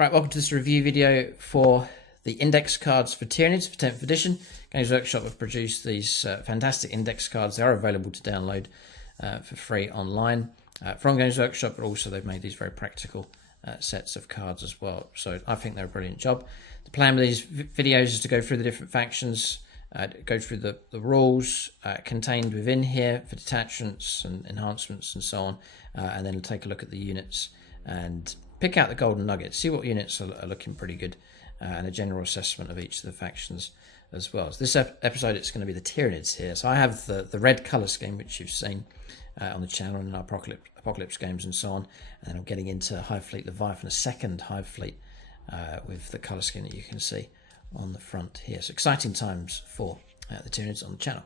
Right, welcome to this review video for the index cards for Tyranids for 10th edition. Games Workshop have produced these fantastic index cards. They are available to download for free online from Games Workshop, but also they've made these very practical sets of cards as well. So I think they're a brilliant job. The plan with these videos is to go through the different factions, go through the rules contained within here for detachments and enhancements and so on, and then take a look at the units and pick out the golden nuggets, see what units are looking pretty good, and a general assessment of each of the factions as well. So this episode, it's going to be the Tyranids here. So I have the red colour scheme, which you've seen on the channel and in our Apocalypse games and so on. And then I'm getting into Hive Fleet Leviathan, a second Hive Fleet with the colour scheme that you can see on the front here. So exciting times for the Tyranids on the channel.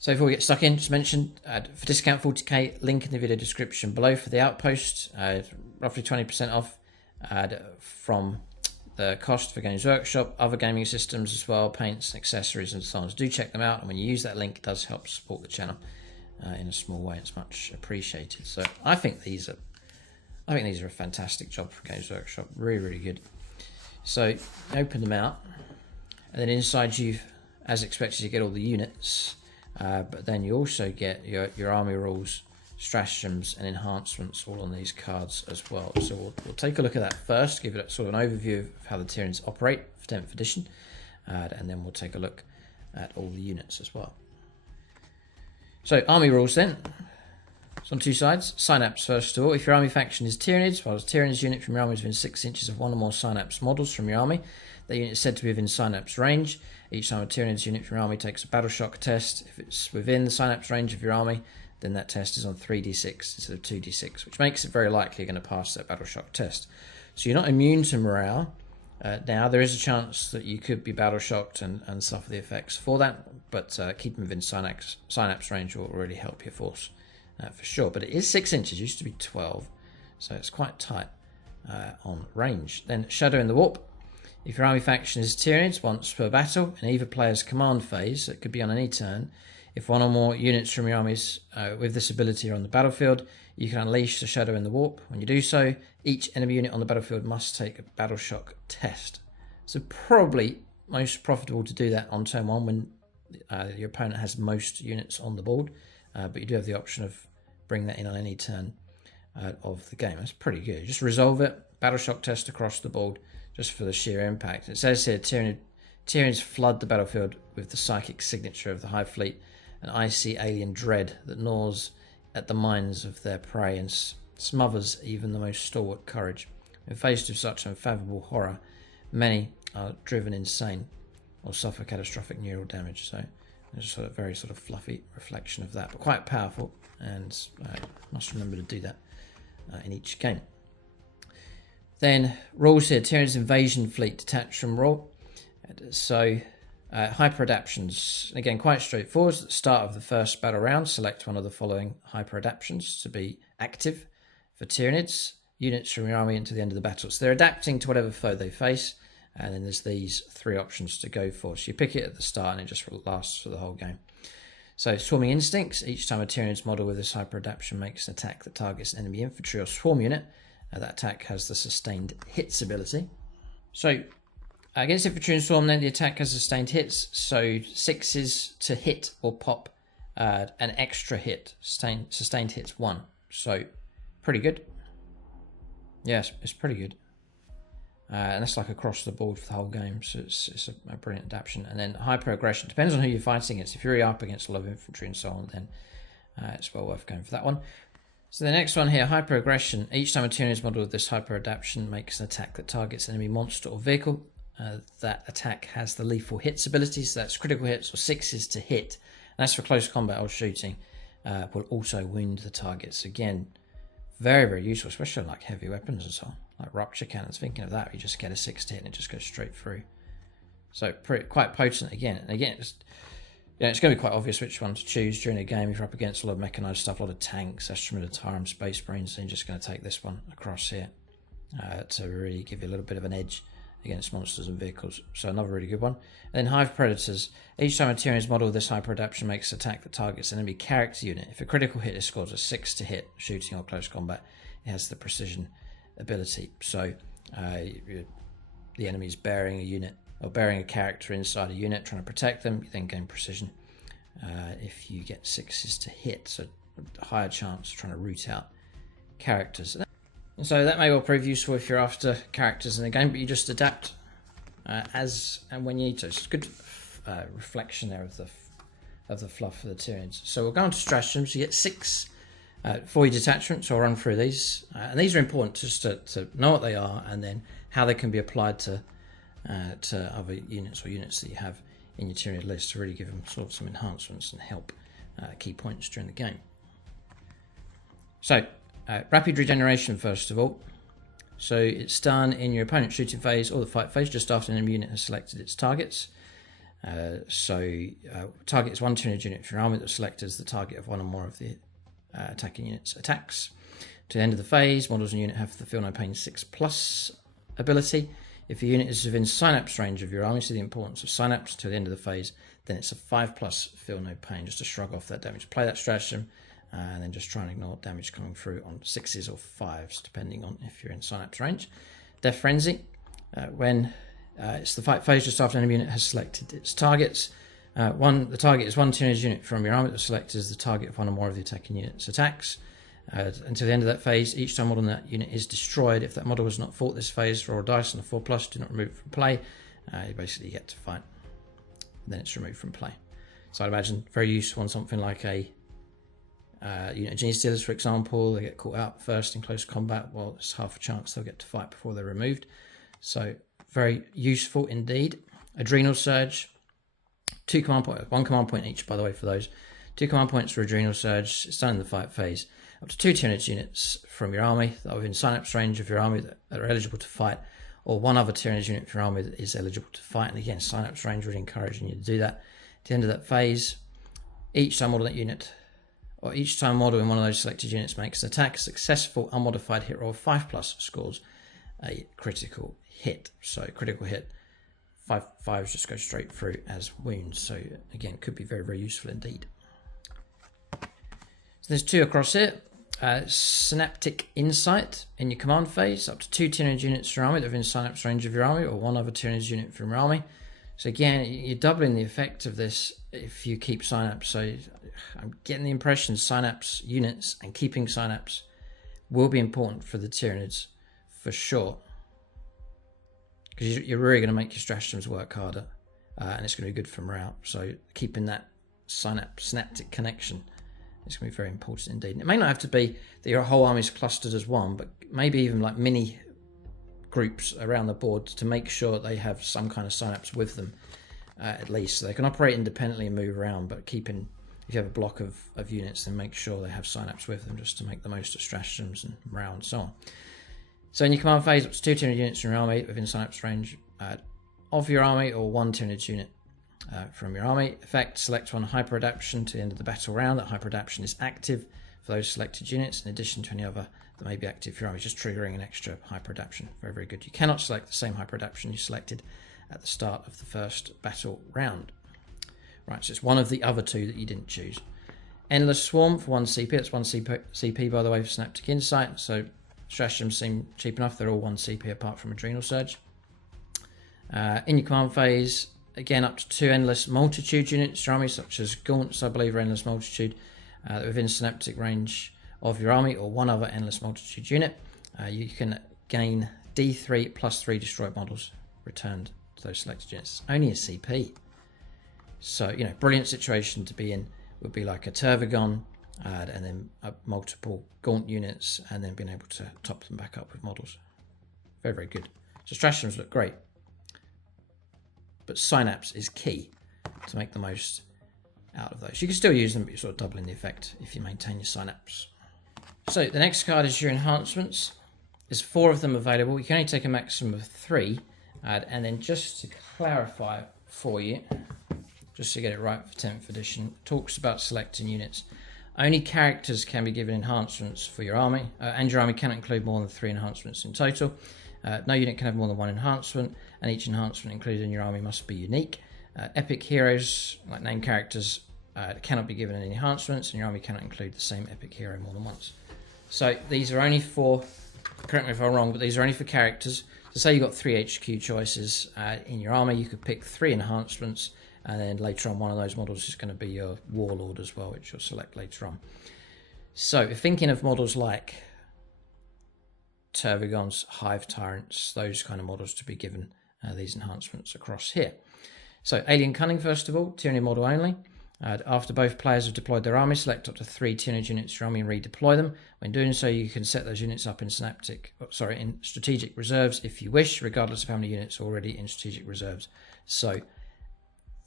So before we get stuck in, just mention for discount 40k, link in the video description below for the Outpost, roughly 20% off from the cost for Games Workshop, other gaming systems as well, paints, accessories and so on. So do check them out, and when you use that link, it does help support the channel in a small way. It's much appreciated. So I think these are a fantastic job for Games Workshop, really good. So open them out, and then inside you, as expected, you get all the units. But then you also get your army rules, stratagems and enhancements all on these cards as well. So we'll take a look at that first, give it sort of an overview of how the Tyranids operate for 10th edition, and then we'll take a look at all the units as well. So army rules then. It's on two sides. Synapse first of all. If your army faction is Tyranids, while a Tyranids unit from your army is within 6 inches of one or more Synapse models from your army, that unit is said to be within Synapse range. Each time a Tyranids unit from your army takes a battle shock test, if it's within the Synapse range of your army, then that test is on 3d6 instead of 2d6, which makes it very likely you're going to pass that battle shock test. So you're not immune to morale. Now, there is a chance that you could be battle shocked and suffer the effects for that, but keeping within Synapse range will really help your force for sure. But it is 6 inches, it used to be 12, so it's quite tight on range. Then Shadow in the Warp. If your army faction is Tyranids, once per battle, in either player's command phase, it could be on any turn, if one or more units from your armies with this ability are on the battlefield, you can unleash the Shadow in the Warp. When you do so, each enemy unit on the battlefield must take a battle shock test. So probably most profitable to do that on turn one when your opponent has most units on the board, but you do have the option of bringing that in on any turn of the game. That's pretty good. Just resolve it, battle shock test across the board, just for the sheer impact. It says here, Tyranids flood the battlefield with the psychic signature of the Hive Fleet, an icy alien dread that gnaws at the minds of their prey and smothers even the most stalwart courage. When faced with such unfathomable horror, many are driven insane or suffer catastrophic neural damage. So there's a very sort of fluffy reflection of that, but quite powerful, and must remember to do that in each game. Then rules here, Tyranids Invasion Fleet detached from rule. So hyper adaptions, again quite straightforward. At the start of the first battle round, select one of the following hyper adaptions to be active for Tyranids units from your army until the end of the battle. So they're adapting to whatever foe they face, and then there's these three options to go for. So you pick it at the start and it just lasts for the whole game. So Swarming Instincts, each time a Tyranids model with this hyper adaptation makes an attack that targets an enemy infantry or swarm unit, that attack has the sustained hits ability. So against infantry and swarm, then the attack has sustained hits. So 6s to hit or pop an extra hit. Sustained hits 1. So pretty good. Yes, it's pretty good. And that's like across the board for the whole game. So it's a brilliant adaptation. And then hyper aggression depends on who you're fighting against. If you're up against a lot of infantry and so on, then it's well worth going for that one. So the next one here, hyper aggression. Each time a Tyranids model with this hyper adaptation makes an attack that targets an enemy monster or vehicle, that attack has the lethal hits ability. So that's critical hits or 6s to hit. And that's for close combat or shooting. Will also wound the targets. Again, very useful, especially on like heavy weapons and so on, like rupture cannons. Thinking of that, you just get a 6 to hit and it just goes straight through. So quite potent again. And again, it's going to be quite obvious which one to choose during a game. If you're up against a lot of mechanized stuff, a lot of tanks, Astrominotaur, Space Marines, then you're just going to take this one across here to really give you a little bit of an edge against monsters and vehicles. So another really good one. And then Hive Predators. Each time a Tyranids model with this hyper adaptation makes an attack that targets an enemy character unit. If a critical hit, it scores a 6 to hit, shooting or close combat. It has the precision ability. So the enemy's bearing a unit or bearing a character inside a unit, trying to protect them, you then gain precision. If you get 6s to hit, so a higher chance of trying to root out characters. And so that may well prove useful if you're after characters in the game, but you just adapt as and when you need to. It's a good reflection there of the fluff of the Tyranids. So we'll go on to stratagems. You get 6 for your detachments. So I'll run through these, and these are important just to know what they are and then how they can be applied to other units or units that you have in your Tyranid list to really give them sort of some enhancements and help key points during the game. So rapid regeneration first of all. So it's done in your opponent's shooting phase or the fight phase just after an enemy unit has selected its targets. Target is one Tyranid unit from your army that's selected as the target of one or more of the attacking unit's attacks. To the end of the phase, models and unit have the Feel No Pain 6+ ability. If a unit is within synapse range of your army, so the importance of synapse to the end of the phase, then it's a 5+ Feel No Pain, just to shrug off that damage. Play that stratagem and then just try and ignore damage coming through on 6s or 5s, depending on if you're in synapse range. Death Frenzy, when it's the fight phase just after an enemy unit has selected its targets. The target is one Tyranid unit from your army that's selected as the target of one or more of the attacking unit's attacks. Until the end of that phase, each time model in that unit is destroyed. If that model has not fought this phase, roll a dice on a 4+, do not remove it from play. You basically get to fight. Then it's removed from play. So I'd imagine very useful on something like a unit of Genius Dealers, for example. They get caught out first in close combat. Well, there's half a chance they'll get to fight before they're removed. So very useful indeed. Adrenal Surge. 2 command points, 1 command point each, by the way, for those. 2 command points for Adrenal Surge. It's done in the fight phase. Up to 2 Tyranid units from your army that are within synapse range of your army that are eligible to fight, or one other Tyranid unit from your army that is eligible to fight. And again, synapse range, really encouraging you to do that. At the end of that phase, each time model that unit, or each time model in one of those selected units makes an attack, a successful unmodified hit roll of 5+ scores a critical hit. So critical hit, 5s just go straight through as wounds. So again, could be very, very useful indeed. So there's 2 across here. Synaptic Insight in your command phase, up to 2 Tyranid units from your army that are in synapse range of your army, or one other Tyranid unit from your army. So again, you're doubling the effect of this if you keep synapse. So I'm getting the impression synapse units and keeping synapse will be important for the Tyranids for sure, because you're really going to make your stratagems work harder, and it's going to be good for morale. So keeping that synaptic connection, it's going to be very important indeed. And it may not have to be that your whole army is clustered as one, but maybe even like mini groups around the board to make sure they have some kind of synapse with them, at least, so they can operate independently and move around, but keeping, if you have a block of units, then make sure they have synapse with them just to make the most of stratagems and morale and so on. So in your command phase, up to 2 Tyranid units from your army within synapse range of your army, or 1 Tyranid unit from your army. Effect, select one hyper adaptation to the end of the battle round. That hyper adaptation is active for those selected units in addition to any other that may be active for your army, just triggering an extra hyper adaptation. Very, very good. You cannot select the same hyper adaptation you selected at the start of the first battle round. Right, so it's one of the other 2 that you didn't choose. Endless Swarm for 1 CP. That's 1 CP, by the way, for Synaptic Insight. So stratagems seem cheap enough. They're all 1 CP apart from Adrenal Surge. In your command phase, again, up to 2 Endless Multitude units from your army, such as Gaunts, I believe, or Endless Multitude, within synaptic range of your army, or one other Endless Multitude unit. You can gain D3 plus 3 destroyed models returned to those selected units. It's only a CP. So, brilliant situation to be in would be like a Tervagon, and then multiple Gaunt units, and then being able to top them back up with models. Very, very good. So stratagems look great. But synapse is key to make the most out of those. You can still use them, but you're sort of doubling the effect if you maintain your synapse. So the next card is your enhancements. There's 4 of them available. You can only take a maximum of 3. And then just to clarify for you, just to get it right for 10th edition, talks about selecting units. Only characters can be given enhancements for your army, and your army cannot include more than 3 enhancements in total. No unit can have more than 1 enhancement, and each enhancement included in your army must be unique. Epic heroes, like named characters, cannot be given any enhancements, and your army cannot include the same epic hero more than once. So these are only for, correct me if I'm wrong, but these are only for characters. So say you've got 3 HQ choices in your army, you could pick 3 enhancements, and then later on one of those models is going to be your warlord as well, which you'll select later on. So if thinking of models like Tervigons, Hive Tyrants, those kind of models to be given these enhancements across here. So Alien Cunning, first of all, Tyranny model only. After both players have deployed their army, select up to 3 Tyranids units to your army and redeploy them. When doing so, you can set those units up in in strategic reserves if you wish, regardless of how many units are already in strategic reserves. So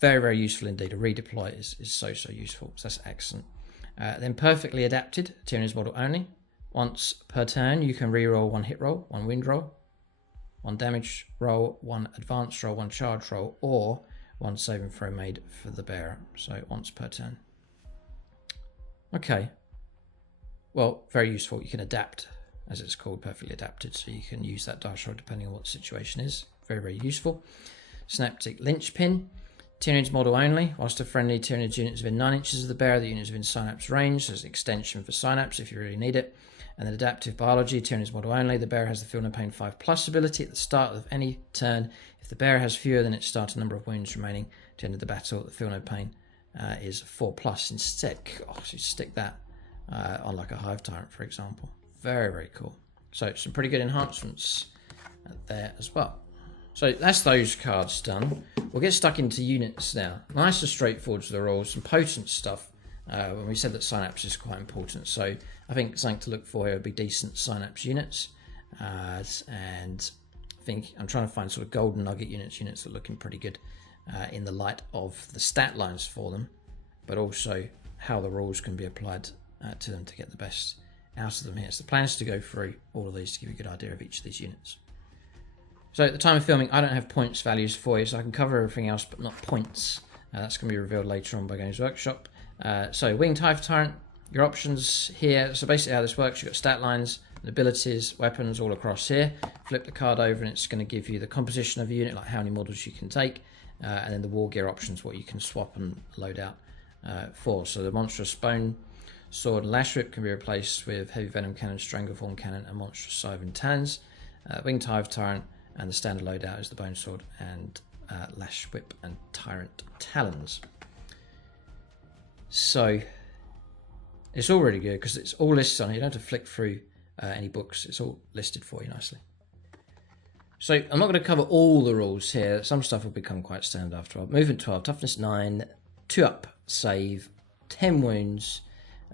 very, very useful indeed. A redeploy is so useful. So that's excellent. Then Perfectly Adapted, Tyranids model only. Once per turn, you can reroll 1 hit roll, 1 wind roll, 1 damage roll, 1 advanced roll, 1 charge roll, or 1 saving throw made for the bearer. So once per turn. Okay. Well, very useful. You can adapt, as it's called, Perfectly Adapted, so you can use that dice roll depending on what the situation is. Very, very useful. Synaptic Linchpin, Tyranids model only. Whilst a friendly Tyranids unit is within 9 inches of the bearer, the unit is within Synapse range. So there's an extension for Synapse if you really need it. And then Adaptive Biology, Tyranids model only. The bearer has the Feel No Pain 5+ ability at the start of any turn. If the bearer has fewer than its starting number of wounds remaining to the end of the battle, the Feel No Pain is 4+. Instead, gosh, you stick that on like a Hive Tyrant, for example. Very, very cool. So some pretty good enhancements there as well. So that's those cards done. We'll get stuck into units now. Nice and straightforward to the rules, some potent stuff. When we said that Synapse is quite important, so I think something to look for here would be decent Synapse units. And I think I'm trying to find sort of golden nugget units that are looking pretty good in the light of the stat lines for them, but also how the rules can be applied to them to get the best out of them here. So the plan is to go through all of these to give you a good idea of each of these units. So at the time of filming, I don't have points values for you, so I can cover everything else but not points. That's going to be revealed later on by Games Workshop. So Winged Hive Tyrant, your options here. So basically how this works, you've got stat lines, abilities, weapons all across here. Flip the card over and it's going to give you the composition of a unit, like how many models you can take, and then the war gear options, what you can swap and load out for. So the Monstrous Bone Sword and Lash Whip can be replaced with Heavy Venom Cannon, Strangleform Cannon, and Monstrous Scythe Talons. Winged Hive Tyrant, and the standard loadout is the Bone Sword and Lash Whip and Tyrant Talons. So it's all really good because it's all listed on it. You don't have to flick through any books. It's all listed for you nicely. So I'm not going to cover all the rules here. Some stuff will become quite standard after a while. Movement 12, Toughness 9, 2 up, save, 10 wounds,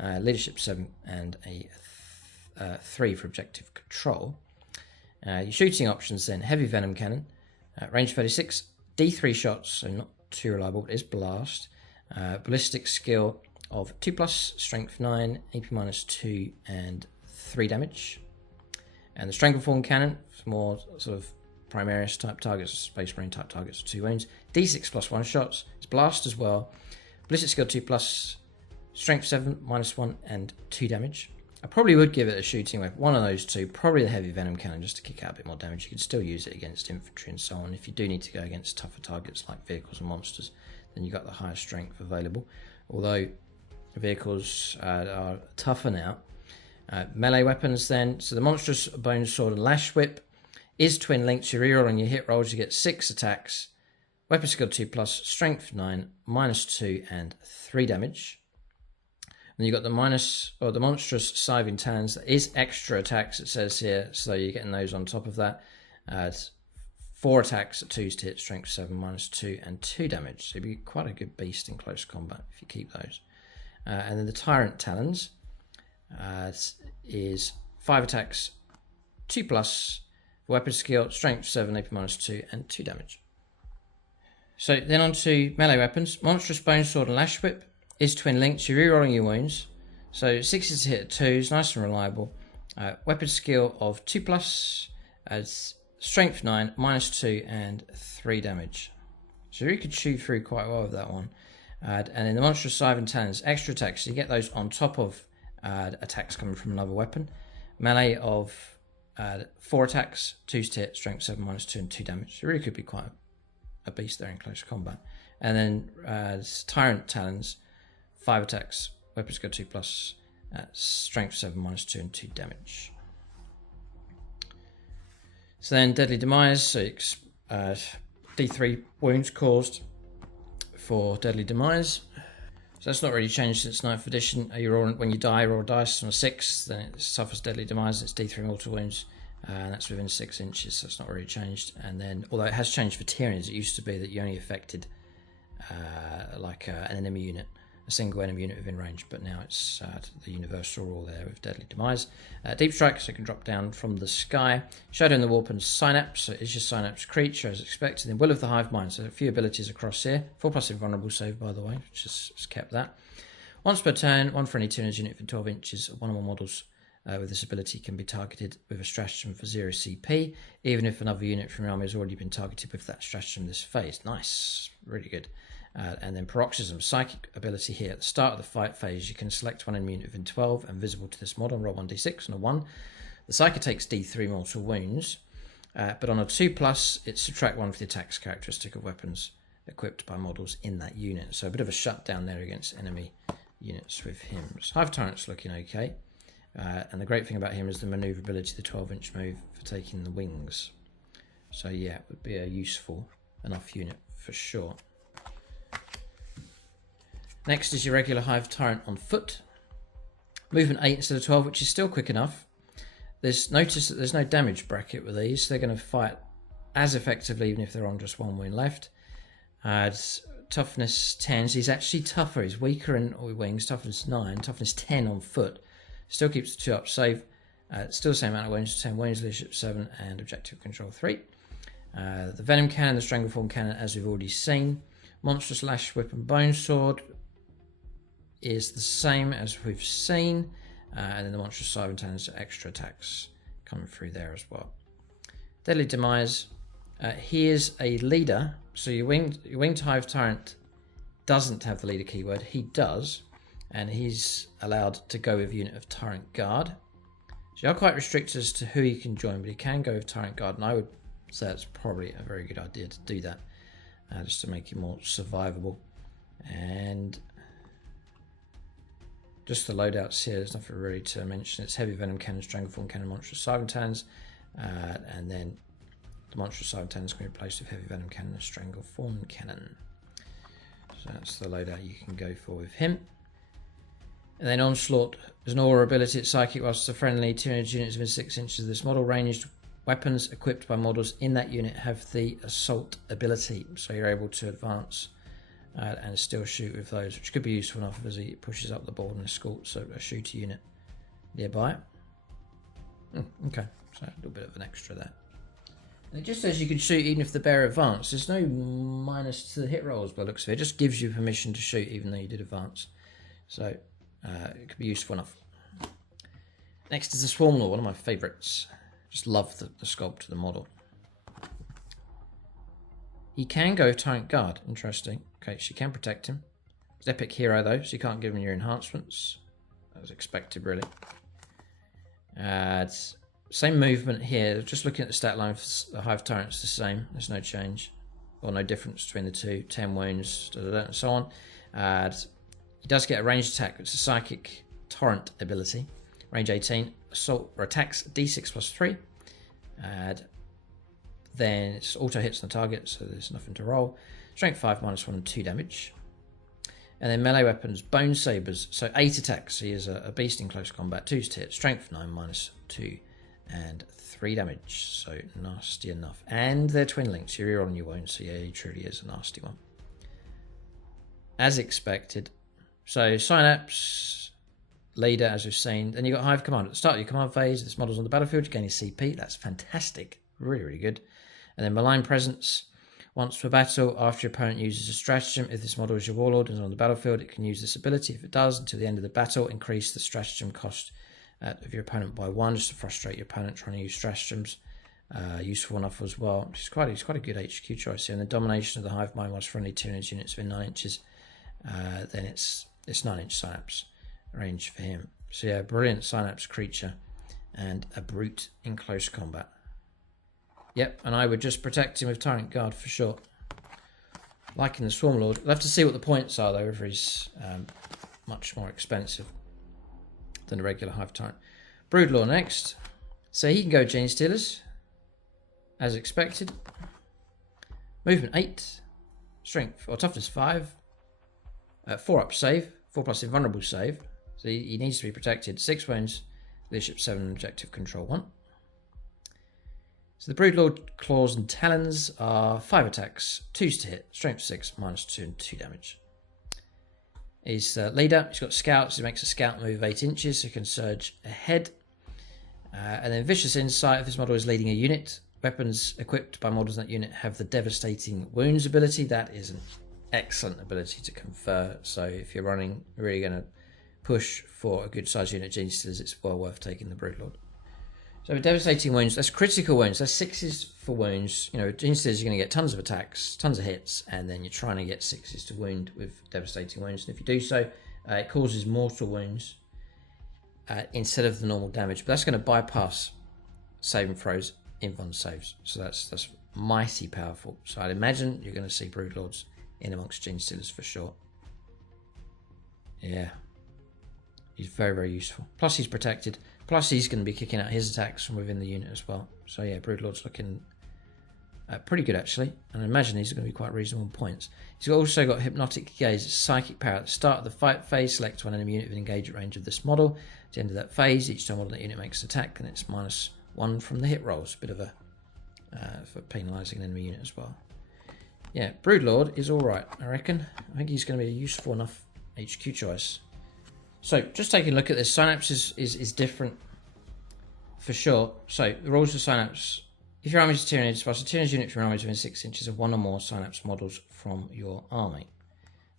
Leadership 7, and a 3 for objective control. Your shooting options then, Heavy Venom Cannon, range 36, D3 shots, so not too reliable, but is blast. Ballistic skill of 2+, strength 9, AP -2, and 3 damage. And the Strangleform Cannon, for more sort of Primarius type targets, Space Marine type targets, 2 wounds. D6 +1 shots, it's blast as well. Ballistic skill 2+, strength 7, -1, and 2 damage. I probably would give it a shooting weapon, one of those two, probably the Heavy Venom Cannon, just to kick out a bit more damage. You can still use it against infantry and so on. If you do need to go against tougher targets like vehicles and monsters, then you've got the higher strength available. Although vehicles are tougher now. Melee weapons then, so the Monstrous Bone Sword and Lash Whip is twin linked. So you reroll on your hit rolls, you get 6 attacks. Weapon skill 2+, strength 9, -2, and 3 damage. And you've got the Monstrous Scythe Talons. That is extra attacks, it says here, so you're getting those on top of that. 4 attacks at 2s to hit, strength 7, -2, and 2 damage. So you'd be quite a good beast in close combat if you keep those. And then the Tyrant Talons is 5 attacks, 2+, weapon skill, strength 7, AP -2, and 2 damage. So then on to melee weapons. Monstrous Bone Sword and Lash Whip is twin linked. You're rerolling your wounds. So 6 to hit at 2s, nice and reliable. Weapon skill of 2+, strength 9, -2, and 3 damage. So you could chew through quite well with that one. And then the Monstrous Scythe Talons, extra attacks. So you get those on top of attacks coming from another weapon. Melee of 4 attacks, 2s to hit, strength 7, -2, and 2 damage. So you really could be quite a beast there in close combat. And then Tyrant Talons, 5 attacks, weapon skill 2+, strength 7, -2, and 2 damage. So then Deadly Demise, so D3 wounds caused for Deadly Demise. So that's not really changed since 9th edition. When you die, roll a dice on a 6, then it suffers Deadly Demise, it's D3 mortal wounds, and that's within 6 inches, so it's not really changed. And then, although it has changed for Tyranids, it used to be that you only affected an enemy unit, a single enemy unit within range, but now it's the universal rule there with Deadly Demise. Deep Strike, so it can drop down from the sky. Shadow in the Warp and Synapse, so it's your Synapse creature as expected. Then Will of the Hive Mind, so a few abilities across here. 4+ invulnerable save, by the way, which has kept that. Once per turn, one for any Tyranids unit within 12 inches of one or more models with this ability can be targeted with a stratagem for 0 CP, even if another unit from your army has already been targeted with that stratagem this phase. Nice, really good. And then Peroxism, psychic ability here. At the start of the fight phase, you can select one enemy unit within 12 and visible to this model, roll 1d6 on a 1. The psychic takes D3 mortal wounds, but on a 2+, it's subtract 1 for the attacks characteristic of weapons equipped by models in that unit. So a bit of a shutdown there against enemy units with him. So Hive Tyrant's looking okay. And the great thing about him is the maneuverability, the 12-inch move for taking the wings. So yeah, it would be a useful enough unit for sure. Next is your regular Hive Tyrant on foot. Movement 8 instead of 12, which is still quick enough. Notice that there's no damage bracket with these. They're going to fight as effectively even if they're on just 1 wound left. Toughness 10, so he's actually tougher. He's weaker in wings, toughness 9, toughness 10 on foot. Still keeps the 2 up save. Still the same amount of wounds, 10 wounds, leadership 7, and objective control 3. The Venom Cannon, the Strangleform Cannon, as we've already seen. Monstrous Lash Whip and Bone Sword is the same as we've seen. And then the Monstrous Servant has extra attacks coming through there as well. Deadly Demise. He is a leader. So your winged Hive Tyrant doesn't have the leader keyword. He does. And he's allowed to go with a unit of Tyrant Guard. So you are quite restricted as to who you can join, but he can go with Tyrant Guard. And I would say that's probably a very good idea to do that. Just to make it more survivable. And just the loadouts here, there's nothing really to mention. It's Heavy Venom Cannon, Strangleform Cannon, Monstrous Cybotans, and then the Monstrous Cybotan is going to be replaced with Heavy Venom Cannon and Strangleform Cannon. So that's the loadout you can go for with him. And then Onslaught is an aura ability. It's psychic whilst the friendly 200 units within 6 inches of this model. Ranged weapons equipped by models in that unit have the assault ability, so you're able to advance and still shoot with those, which could be useful enough as he pushes up the board and escorts a shooter unit nearby. Okay, so a little bit of an extra there. And it just says you can shoot even if the bear advanced. There's no minus to the hit rolls by the looks of it. It just gives you permission to shoot even though you did advance. So it could be useful enough. Next is the Swarm Lord, one of my favourites. Just love the sculpt of the model. He can go Tyrant Guard, interesting. Okay, she can protect him. He's epic hero though, so you can't give him your enhancements. That was expected really. Same movement here, just looking at the stat line for the Hive Tyrant's the same, there's no change. Or no difference between the two, 10 wounds, and so on. He does get a ranged attack, it's a Psychic Torrent ability. Range 18, assault or attacks d6 plus 3. Then it's auto hits on the target, so there's nothing to roll. Strength 5 minus 1 and 2 damage. And then melee weapons, Bone Sabers, so 8 attacks. He is a beast in close combat, 2 to hit. Strength 9 minus 2 and 3 damage, so nasty enough. And they're twin links, you're on your wounds, so yeah, he truly is a nasty one. As expected. So Synapse, leader, as we've seen. Then you've got Hive Command. At the start of your command phase, this model's on the battlefield, you gain your CP. That's fantastic. Really, really good. And then Malign Presence. Once per battle, after your opponent uses a stratagem, if this model is your warlord and is on the battlefield, it can use this ability. If it does, until the end of the battle, increase the stratagem cost of your opponent by 1, just to frustrate your opponent trying to use stratagems. Useful enough as well. It's quite a good HQ choice here. And the domination of the Hive Mind whilst friendly 2 units within 9 inches. Then it's 9-inch Synapse range for him. So yeah, brilliant Synapse creature and a brute in close combat. Yep, and I would just protect him with Tyrant Guard for sure. Liking the Swarm Lord. We'll have to see what the points are though, if he's much more expensive than a regular Hive Tyrant. Broodlord next. So he can go Gene Stealers. as expected. Movement 8, strength or toughness 5, 4 up save, 4 plus invulnerable save, so he needs to be protected. 6 wounds, leadership 7, objective control 1. So the Broodlord claws and talons are 5 attacks, 2s to hit, strength 6, -2 and 2 damage. He's leader. He's got scouts. He makes a scout move 8 inches, so he can surge ahead. And then vicious insight. If this model is leading a unit, weapons equipped by models in that unit have the devastating wounds ability. That is an excellent ability to confer. So if you're really going to push for a good size unit, Gene Stealers, it's well worth taking the Broodlord. So with devastating wounds, that's critical wounds. That's 6s for wounds. You know, Gene Stealers, you're going to get tons of attacks, tons of hits, and then you're trying to get 6s to wound with devastating wounds. And if you do so, it causes mortal wounds instead of the normal damage. But that's going to bypass save and throws, invuln saves. So that's mighty powerful. So I'd imagine you're going to see Broodlords in amongst Gene Stealers for sure. Yeah. He's very, very useful. Plus he's protected. Plus he's going to be kicking out his attacks from within the unit as well. So yeah, Broodlord's looking pretty good actually. And I imagine these are going to be quite reasonable points. He's also got Hypnotic Gaze, psychic power. At the start of the fight phase, select one enemy unit within engagement range of this model. At the end of that phase, each time model that unit makes an attack, and it's -1 from the hit rolls. A bit of a for penalising an enemy unit as well. Yeah, Broodlord is alright, I reckon. I think he's going to be a useful enough HQ choice. So, just taking a look at this, Synapse is different for sure. So, the rules for Synapse: if your army is Tyranids, whilst a Tyranids unit from your army is within 6 inches of one or more Synapse models from your army.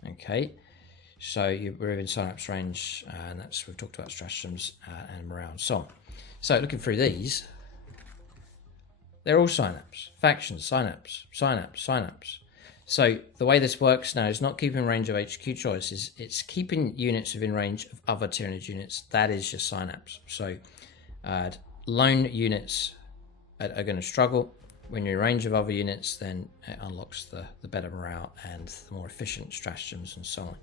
Okay, so we're within Synapse range, and we've talked about stratagems and morale and so on. So, looking through these, they're all Synapse. Factions, Synapse, Synapse, Synapse. So the way this works now is not keeping range of HQ choices, it's keeping units within range of other Tyranids units. That is your Synapse. So lone units are going to struggle. When you're in range of other units, then it unlocks the better morale and the more efficient stratagems and so on.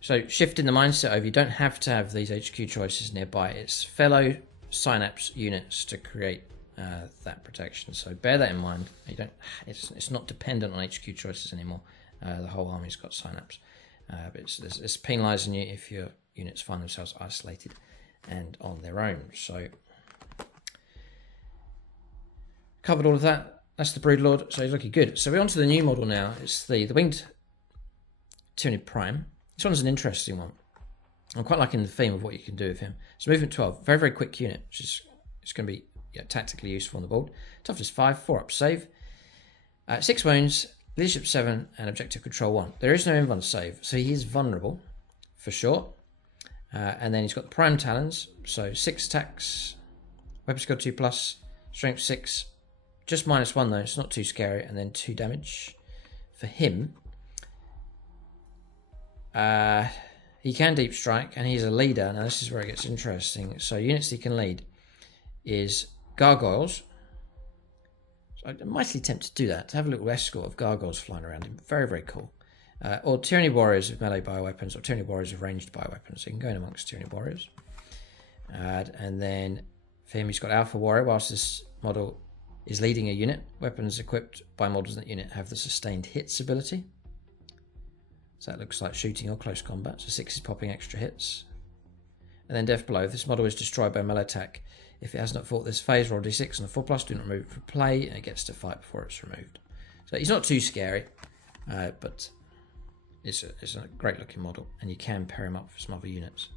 So shifting the mindset over, you don't have to have these HQ choices nearby. It's fellow Synapse units to create that protection. So bear that in mind. It's not dependent on HQ choices anymore. The whole army's got Synapse. But it's penalising you if your units find themselves isolated and on their own. So covered all of that. That's the Broodlord. So he's looking good. So we're on to the new model now. It's the Winged Tyranid Prime. This one's an interesting one. I'm quite liking the theme of what you can do with him. So movement 12, very, very quick unit, which is it's going to be tactically useful on the board. Toughness 5, 4 up save, 6 wounds, leadership 7, and objective control 1. There is no invuln save, so he is vulnerable for sure. And then he's got the prime talons, so 6 attacks, weapon skill 2+, strength 6, just -1 though, it's not too scary, and then 2 damage for him. He can deep strike, and he's a leader. Now this is where it gets interesting. So units he can lead is gargoyles. So I'm mightily tempted to do that, to have a little escort of gargoyles flying around him. Very, very cool. Or Tyranid warriors with melee bioweapons, or Tyranid warriors with ranged bioweapons. So you can go in amongst Tyranid warriors. And then for him, he's got alpha warrior. Whilst this model is leading a unit, weapons equipped by models in that unit have the sustained hits ability. So that looks like shooting or close combat. So 6 is popping extra hits. And then death below. If this model is destroyed by a melee attack, if it has not fought this phase, roll d6 and a 4+, do not remove it for play, and it gets to fight before it's removed. So he's not too scary, but it's a great looking model, and you can pair him up for some other units.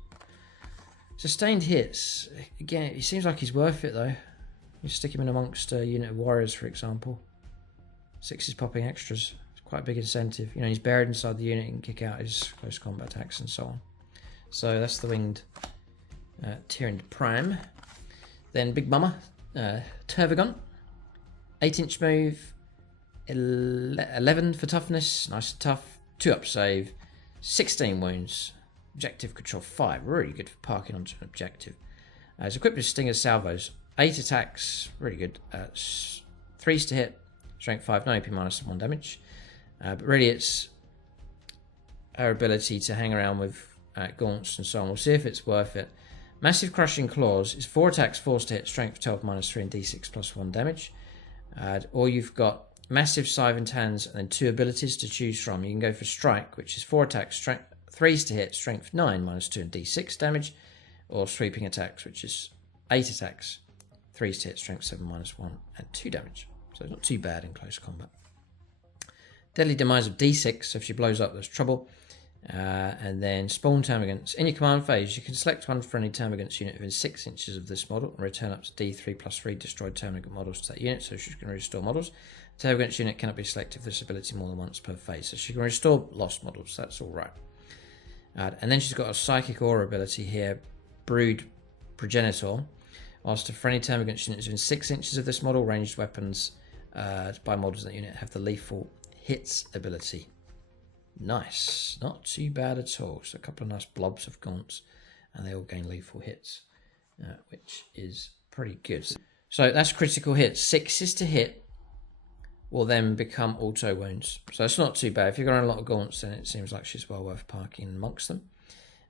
Sustained hits. Again, he seems like he's worth it though. You stick him in amongst a unit of warriors, for example. 6 is popping extras. Quite a big incentive. You know, he's buried inside the unit and can kick out his close combat attacks and so on. So that's the Winged Tyranid Prime. Then Big Mama, Tervagon. 8-inch move, 11 for toughness, nice and tough. 2 up save, 16 wounds, objective control 5. Really good for parking onto an objective. It's equipped with Stinger salvos. 8 attacks, really good. 3s to hit, strength 5, no AP -1 damage. But really it's our ability to hang around with gaunts and so on. We'll see if it's worth it. Massive Crushing Claws is 4 attacks, 4s to hit, strength 12 -3 and d6 +1 damage. Or you've got massive scythe talons and then 2 abilities to choose from. You can go for strike, which is 4 attacks, strength 3s to hit, strength 9, -2 and d6 damage, or sweeping attacks, which is 8 attacks, 3s to hit, strength 7, -1 and 2 damage. So it's not too bad in close combat. Deadly Demise of d6, so if she blows up, there's trouble. And then spawn termagants. In your command phase, you can select one friendly termagants unit within 6 inches of this model and return up to D3+3 destroyed termagant models to that unit, so she can restore models. Termagants unit cannot be selected with this ability more than once per phase, so she can restore lost models, that's alright. And then she's got a psychic aura ability here, Brood Progenitor. Whilst a friendly termagant unit is within 6 inches of this model, ranged weapons by models in that unit have the lethal hits ability. Nice, not too bad at all. So a couple of nice blobs of gaunts, and they all gain lethal hits, which is pretty good. So that's critical hits. 6s to hit will then become auto wounds. So it's not too bad. If you've got a lot of gaunts, then it seems like she's well worth parking amongst them.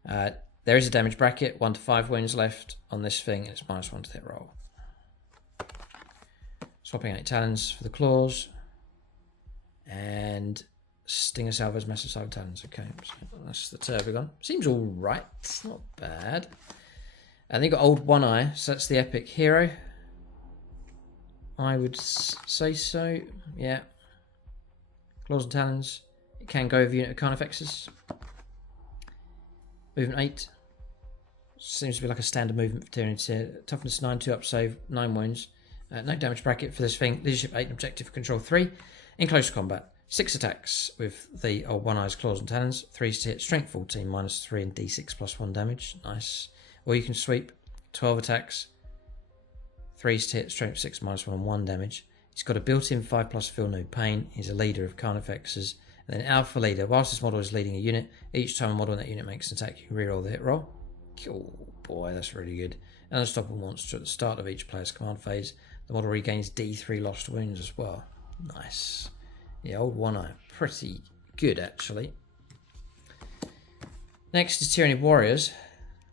There is a damage bracket, 1 to 5 wounds left on this thing. It's -1 to hit roll. Swapping out talons for the claws, and Stinger Salvos, Massive Scythe Talons. Okay, so that's the Turbigon. Seems all right. Not bad. And then you've got Old One Eye. So that's the epic hero. I would say so. Yeah. Claws and Talons. It can go over unit of Carnifexes. Movement 8. Seems to be like a standard movement for Tyranids here. Toughness 9, 2 up save, 9 wounds. No damage bracket for this thing. Leadership 8 and objective control 3. In close combat. 6 attacks with the Old One Eye's Claws and Talons, 3s to hit, strength 14, -3 and d6 +1 damage. Nice. Or you can sweep 12 attacks, 3s to hit, strength 6, -1 and 1 damage. He's got a built-in 5+ feel no pain. He's a leader of Carnifexes. And then Alpha Leader. Whilst this model is leading a unit, each time a model in that unit makes an attack, you can reroll the hit roll. Oh boy, that's really good. And Unstoppable Monster at the start of each player's command phase. The model regains D3 lost wounds as well. Nice. Yeah, Old One Eye. Pretty good, actually. Next is Tyranid Warriors.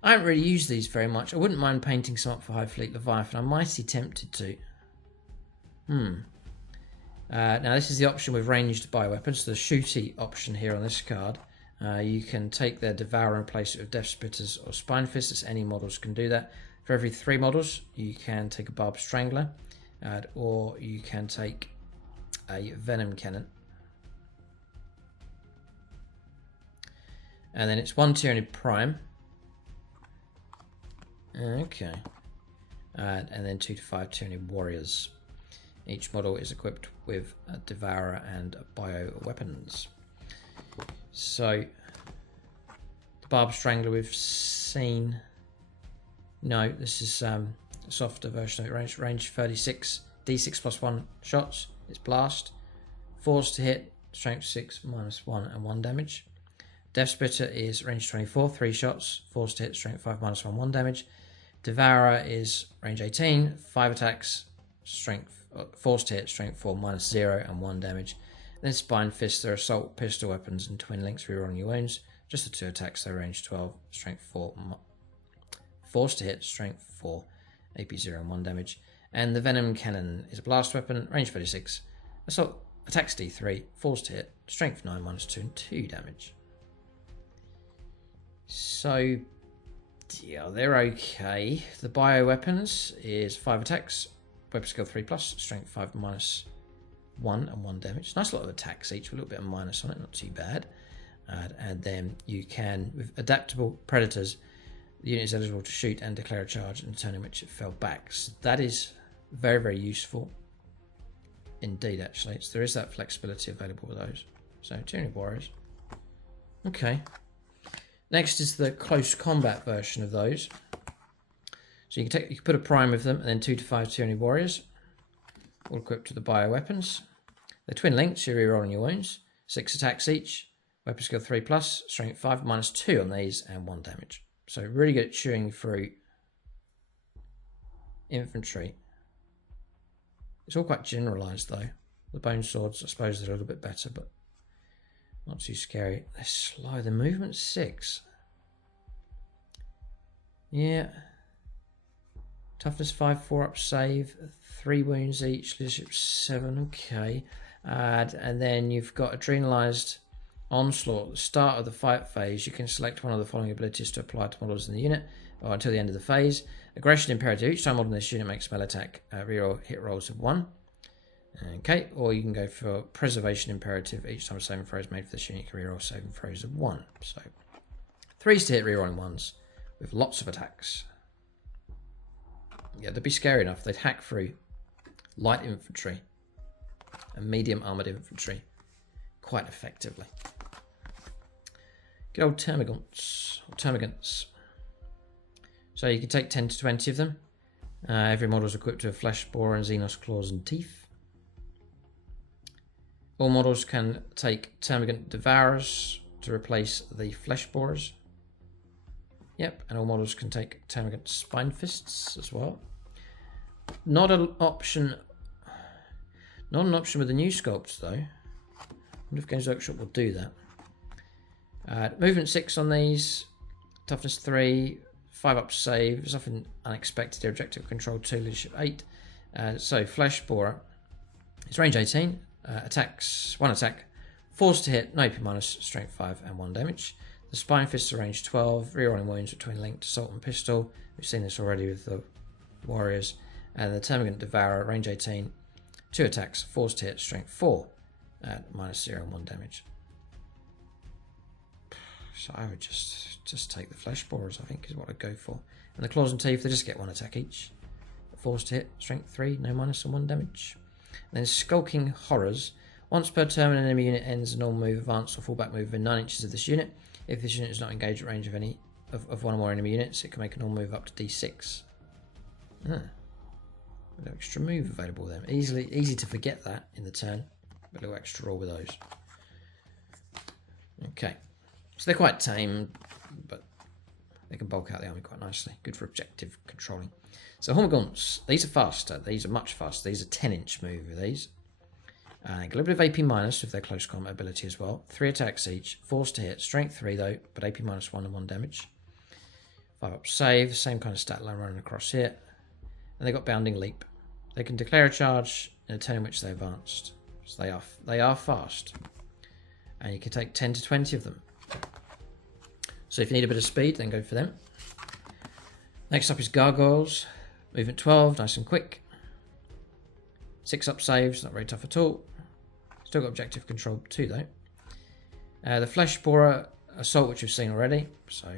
I haven't really used these very much. I wouldn't mind painting some up for High Fleet Leviathan. I'm mighty tempted to. Now, this is the option with ranged bioweapons. The shooty option here on this card. You can take their Devourer and replace it with Death Spitters or Spine Fists. Any models can do that. For every 3 models, you can take a Barbed Strangler, or you can take a Venom Cannon. And then it's 1 Tyranid Prime. Okay. And then 2 to 5 Tyranid Warriors. Each model is equipped with a Devourer and bio weapons. So, the Barbed Strangler we've seen. No, this is a softer version of it. Range 36, d6 +1 shots. It's blast. 4s to hit, strength 6, -1 and 1 damage. Death Spitter is range 24, 3 shots. 4s to hit, strength 5, -1, 1 damage. Devourer is range 18, 5 attacks, strength 4s to hit, strength 4, -0 and 1 damage. Then Spine Fists are assault pistol weapons and twin links rerolling your wounds. Just the 2 attacks, they're range 12, strength 4, 4s to hit, strength 4, AP 0 and 1 damage. And the Venom Cannon is a blast weapon, range 36, assault attacks D3, 4s to hit, strength 9, -2 and 2 damage. So, yeah, they're okay. The bio weapons is 5 attacks, weapon skill 3+, strength 5, -1 and 1 damage. Nice lot of attacks each with a little bit of minus on it, not too bad. And then you can, with adaptable predators, the unit is eligible to shoot and declare a charge in the turn in which it fell back. So that is very, very useful indeed, actually. So there is that flexibility available with those. So, Tyranid Warriors. Okay. Next is the close combat version of those. So you can put a prime with them, and then 2 to 5 Tyranid Warriors, all equipped with the bio weapons. They're twin links, you're rerolling your wounds. 6 attacks each, weapon skill 3+, strength 5, -2 on these, and 1 damage. So really good at chewing through infantry. It's all quite generalised though. The bone swords, I suppose, they're a little bit better, but not too scary. They're slow. The movement's 6. Yeah. Toughness 5, 4 up save, 3 wounds each, leadership 7, okay. And then you've got Adrenalized Onslaught. At the start of the fight phase, you can select one of the following abilities to apply to models in the unit, or until the end of the phase. Aggression Imperative. Each time model in this unit makes a melee attack, reroll hit rolls of 1. Okay, or you can go for Preservation Imperative. Each time a saving throw is made for this unit, you can reroll saving throws of 1. So 3s to hit, rerolling 1s with lots of attacks. Yeah, they'd be scary enough. They'd hack through light infantry and medium armoured infantry quite effectively. Good old termagants, or termagants. So you can take 10 to 20 of them. Every model is equipped with flesh borer and Xenos claws and teeth. All models can take termagant devourers to replace the flesh borers. Yep, and all models can take termagant spine fists as well. Not an option with the new sculpts though. I wonder if Games Workshop will do that. Movement 6 on these, toughness 3, 5 up save. There's nothing unexpected here. Objective control 2, leadership 8. So flesh borer. It's range 18. Attacks 1 attack, force to hit, no AP minus, strength 5 and 1 damage. The spine fists are range 12, rerolling wounds between linked assault and pistol. We've seen this already with the warriors. And the termagant devourer, range 18, 2 attacks, force to hit, strength 4 at minus 0 and 1 damage. So I would just take the flesh borers, I think, is what I'd go for. And the claws and teeth, they just get 1 attack each. Force to hit, strength 3, no minus and 1 damage. And then Skulking Horrors. Once per turn, an enemy unit ends a normal move, advance, or fallback move within 9 inches of this unit. If this unit is not engaged at range of any of one or more enemy units, it can make a normal move up to D6. No extra move available then. Easy to forget that in the turn. A little extra roll with those. Okay. So they're quite tame, but they can bulk out the army quite nicely. Good for objective controlling. So Hormagaunts, these are faster. These are much faster. These are 10-inch move with these. Got a little bit of AP minus with their close combat ability as well. 3 attacks each. Force to hit. Strength 3 though, but AP minus 1 and 1 damage. 5 up save. Same kind of stat line running across here. And they got Bounding Leap. They can declare a charge in a turn in which they advanced. So they are fast. And you can take 10 to 20 of them. So if you need a bit of speed, then go for them. Next up is Gargoyles. Movement 12, nice and quick. 6 up saves, not very tough at all. Still got objective control 2 though. The Flesh Borer Assault, which we've seen already. So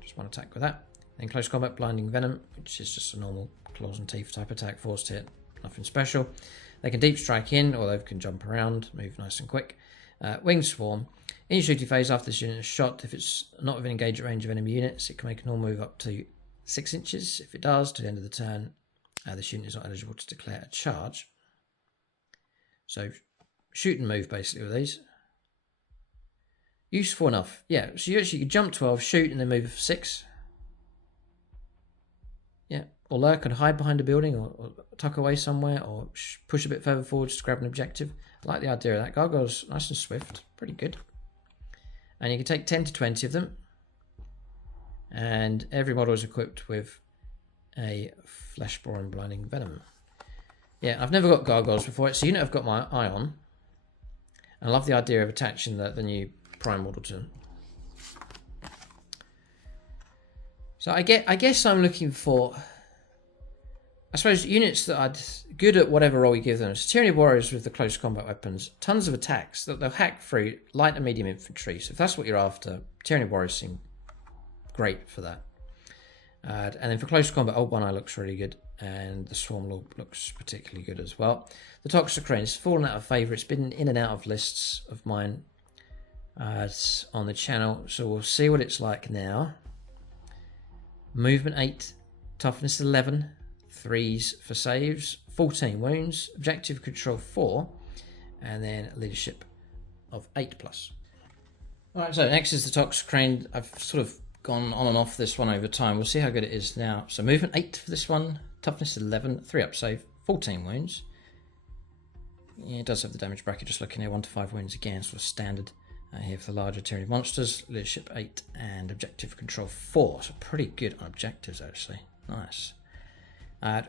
just one attack with that. Then Close Combat Blinding Venom, which is just a normal claws and teeth type attack. Force to hit, nothing special. They can deep strike in, or they can jump around, move nice and quick. Wing Swarm. In your shooting phase after this unit is shot, if it's not within engagement range of enemy units, it can make a normal move up to 6 inches. If it does, to the end of the turn, this unit is not eligible to declare a charge. So shoot and move basically with these. Useful enough. Yeah, so you actually jump 12, shoot, and then move 6. Yeah, or lurk and hide behind a building, or tuck away somewhere, or push a bit further forward just to grab an objective. I like the idea of that. Gargoyle's nice and swift, pretty good. And you can take 10 to 20 of them. And every model is equipped with a Flesh Borer and Blinding Venom. Yeah, I've never got Gargoyles before. It's a unit I've got my eye on. I love the idea of attaching the new Prime model to them. So I guess I'm looking for, I suppose, units that are good at whatever role you give them. So Tyranid Warriors with the close combat weapons, tons of attacks that they'll hack through light and medium infantry. So if that's what you're after, Tyranid Warriors seem great for that. And then for close combat, Old One Eye looks really good, and the Swarm Lord looks particularly good as well. The Toxic Crane has fallen out of favour. It's been in and out of lists of mine on the channel, so we'll see what it's like now. Movement 8, toughness 11, 3s for saves, 14 wounds, objective control 4, and then leadership of 8+. Alright, so next is the Toxic Crane. I've sort of gone on and off this one over time. We'll see how good it is now. So movement 8 for this one, toughness 11, 3 up save, 14 wounds. Yeah, it does have the damage bracket, just looking here, 1 to 5 wounds again, sort of standard. Here for the larger Tyranid monsters, leadership 8 and objective control 4. So pretty good on objectives actually. Nice.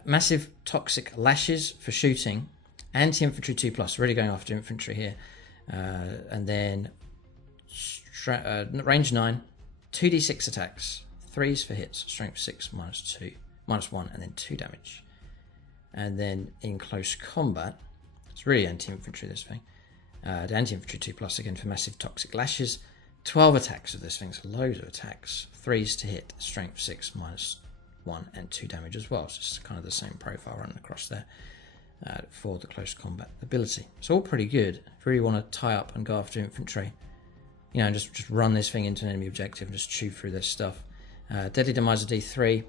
Massive Toxic Lashes for shooting. Anti-infantry 2+, really going after infantry here. And then range 9, 2d6 attacks, 3s for hits, strength 6, -1, and then 2 damage. And then in close combat, it's really anti-infantry this thing. The anti-infantry 2+, again for massive Toxic Lashes, 12 attacks of this thing, so loads of attacks, 3s to hit, strength 6, -1, and 2 damage as well. So it's kind of the same profile running across there. For the close combat ability. It's all pretty good. If you really want to tie up and go after infantry, you know, and just run this thing into an enemy objective and just chew through this stuff. Deadly Demise D3.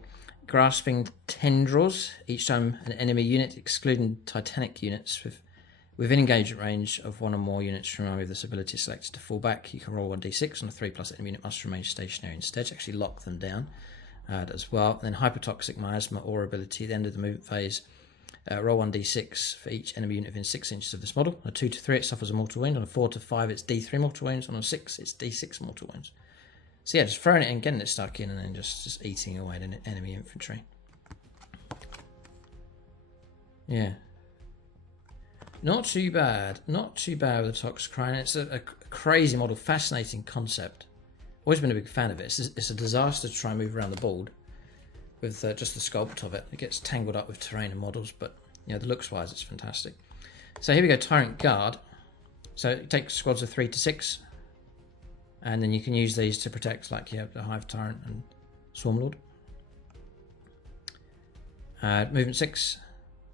Grasping Tendrils. Each time an enemy unit, excluding Titanic units, within engagement range of one or more units from army of this ability is selected to fall back, you can roll 1d6 on a 3+ enemy unit must remain stationary instead to actually lock them down as well. And then Hypertoxic Miasma or ability, at the end of the movement phase, roll 1d6 for each enemy unit within 6 inches of this model. On a 2 to 3 it suffers a mortal wound. On a 4 to 5 it's d3 mortal wounds. On a 6 it's d6 mortal wounds. So yeah, just throwing it in, getting it stuck in, and then just eating away at enemy infantry. Yeah. Not too bad. Not too bad with the Toxicrine. It's a crazy model, fascinating concept. Always been a big fan of it. It's a disaster to try and move around the board with just the sculpt of it. It gets tangled up with terrain and models, but you know, the looks wise it's fantastic. So here we go, Tyrant Guard. So it takes squads of 3 to 6, and then you can use these to protect, like you have the Hive Tyrant and Swarmlord. Movement 6,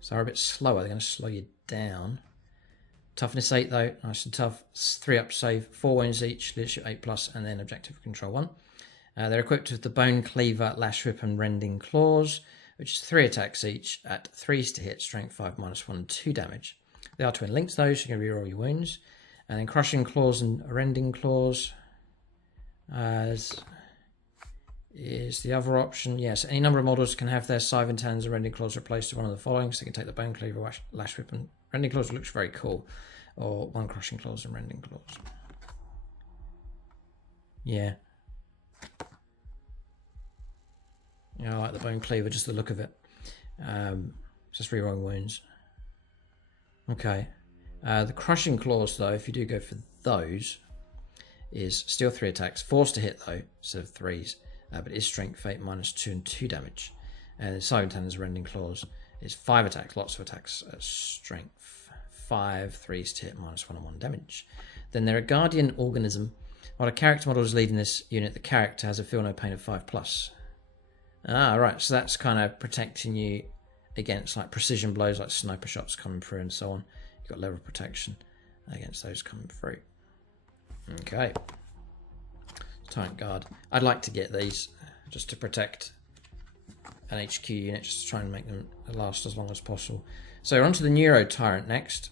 so they're a bit slower, they're going to slow you down. Toughness 8 though, nice and tough. 3 up save, 4 wounds each, leadership 8+, and then objective control 1. They're equipped with the Bone Cleaver, Lash Whip, and Rending Claws, which is 3 attacks each at 3s to hit, strength 5, -1, and 2 damage. They are twin links though, so you're going to reroll your wounds. And then Crushing Claws and Rending Claws is the other option. Yes, any number of models can have their Scythe Talons and Rending Claws replaced with one of the following. So they can take the Bone Cleaver, Lash Whip, and Rending Claws, looks very cool. Or 1 Crushing Claws and Rending Claws. Yeah. Yeah, I like the Bone Cleaver, just the look of it. Just rerolling wounds. Okay. The Crushing Claws, though, if you do go for those, is still 3 attacks. 4s to hit, though, instead of 3s. But it is Strength 8, -2 and 2 damage. And Scythe Talons, Rending Claws is 5 attacks, lots of attacks at Strength 5, 3s to hit, -1 and 1 damage. Then they're a Guardian Organism. While a character model is leading this unit, the character has a Feel No Pain of 5+. Ah, right, so that's kind of protecting you against like precision blows, like sniper shots coming through and so on. You've got level protection against those coming through. Okay. Tyrant Guard. I'd like to get these just to protect an HQ unit, just to try and make them last as long as possible. So we're on to the Neuro Tyrant next.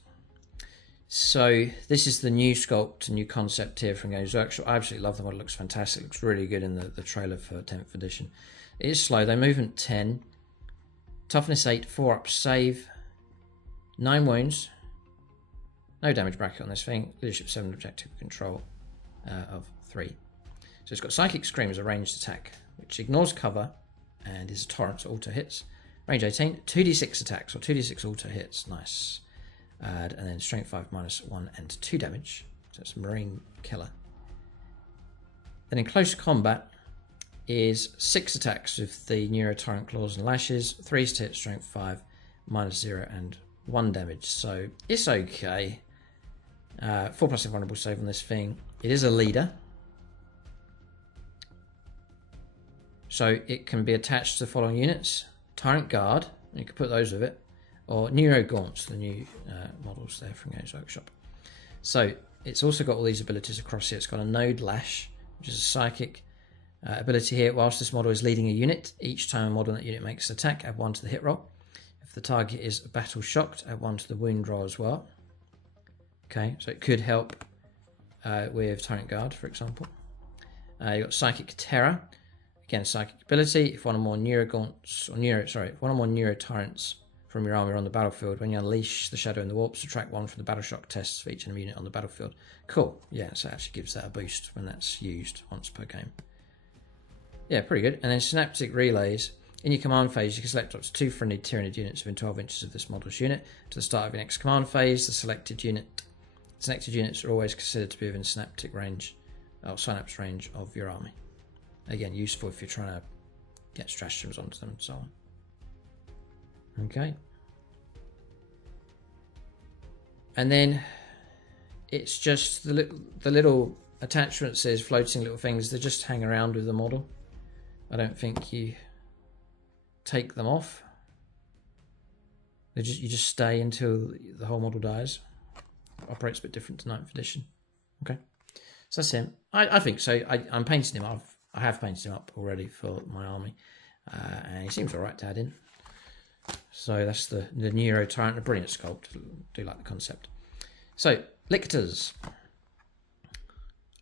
So this is the new sculpt, new concept here from Games Workshop. I absolutely love the model. It looks fantastic. It looks really good in the trailer for 10th edition. It is slow though. Movement 10. Toughness 8. 4 up save. 9 wounds. No damage bracket on this thing. Leadership 7. Objective control of 3. So it's got Psychic Scream as a ranged attack, which ignores cover and is a torrent, so auto hits. Range 18. 2d6 attacks or 2d6 auto hits. Nice. And then Strength 5 -1 and 2 damage. So it's a Marine Killer. Then in close combat is 6 attacks with the Neuro-Torrent Claws and Lashes. 3s to hit, Strength 5, -0 and 1 damage. So it's okay. 4+ invulnerable save on this thing. It is a leader. So it can be attached to the following units. Tyrant Guard, you can put those with it. Or Neuro Gaunts, the new models there from Games Workshop. So it's also got all these abilities across here. It's got a Node Lash, which is a psychic ability here. Whilst this model is leading a unit, each time a model in that unit makes an attack, add 1 to the hit roll. If the target is battle shocked, add 1 to the wound roll as well. Okay, so it could help with Tyrant Guard, for example. You've got Psychic Terror. Again, psychic ability. If one or more Neuro Gaunts, if one or more Neuro Tyrants from your army are on the battlefield, when you unleash the Shadow and the Warp, subtract 1 from the battle shock tests for each enemy unit on the battlefield. Cool. Yeah, so it actually gives that a boost when that's used once per game. Yeah, pretty good. And then Synaptic Relays In your command phase, you can select up to 2 friendly Tyranid units within 12 inches of this model's unit. To the start of your next command phase, the selected units are always considered to be within synapse range of your army. Again, useful if you're trying to get stratagems onto them and so on. Okay. And then it's just the little attachments, there's floating little things, they just hang around with the model. I don't think you take them off. You just stay until the whole model dies. Operates a bit different to 9th edition. Okay, so that's him. I think so. I'm painting him up. I have painted him up already for my army, and he seems alright to add in. So that's the Neuro Tyrant, a brilliant sculpt. I do like the concept. So Lictors.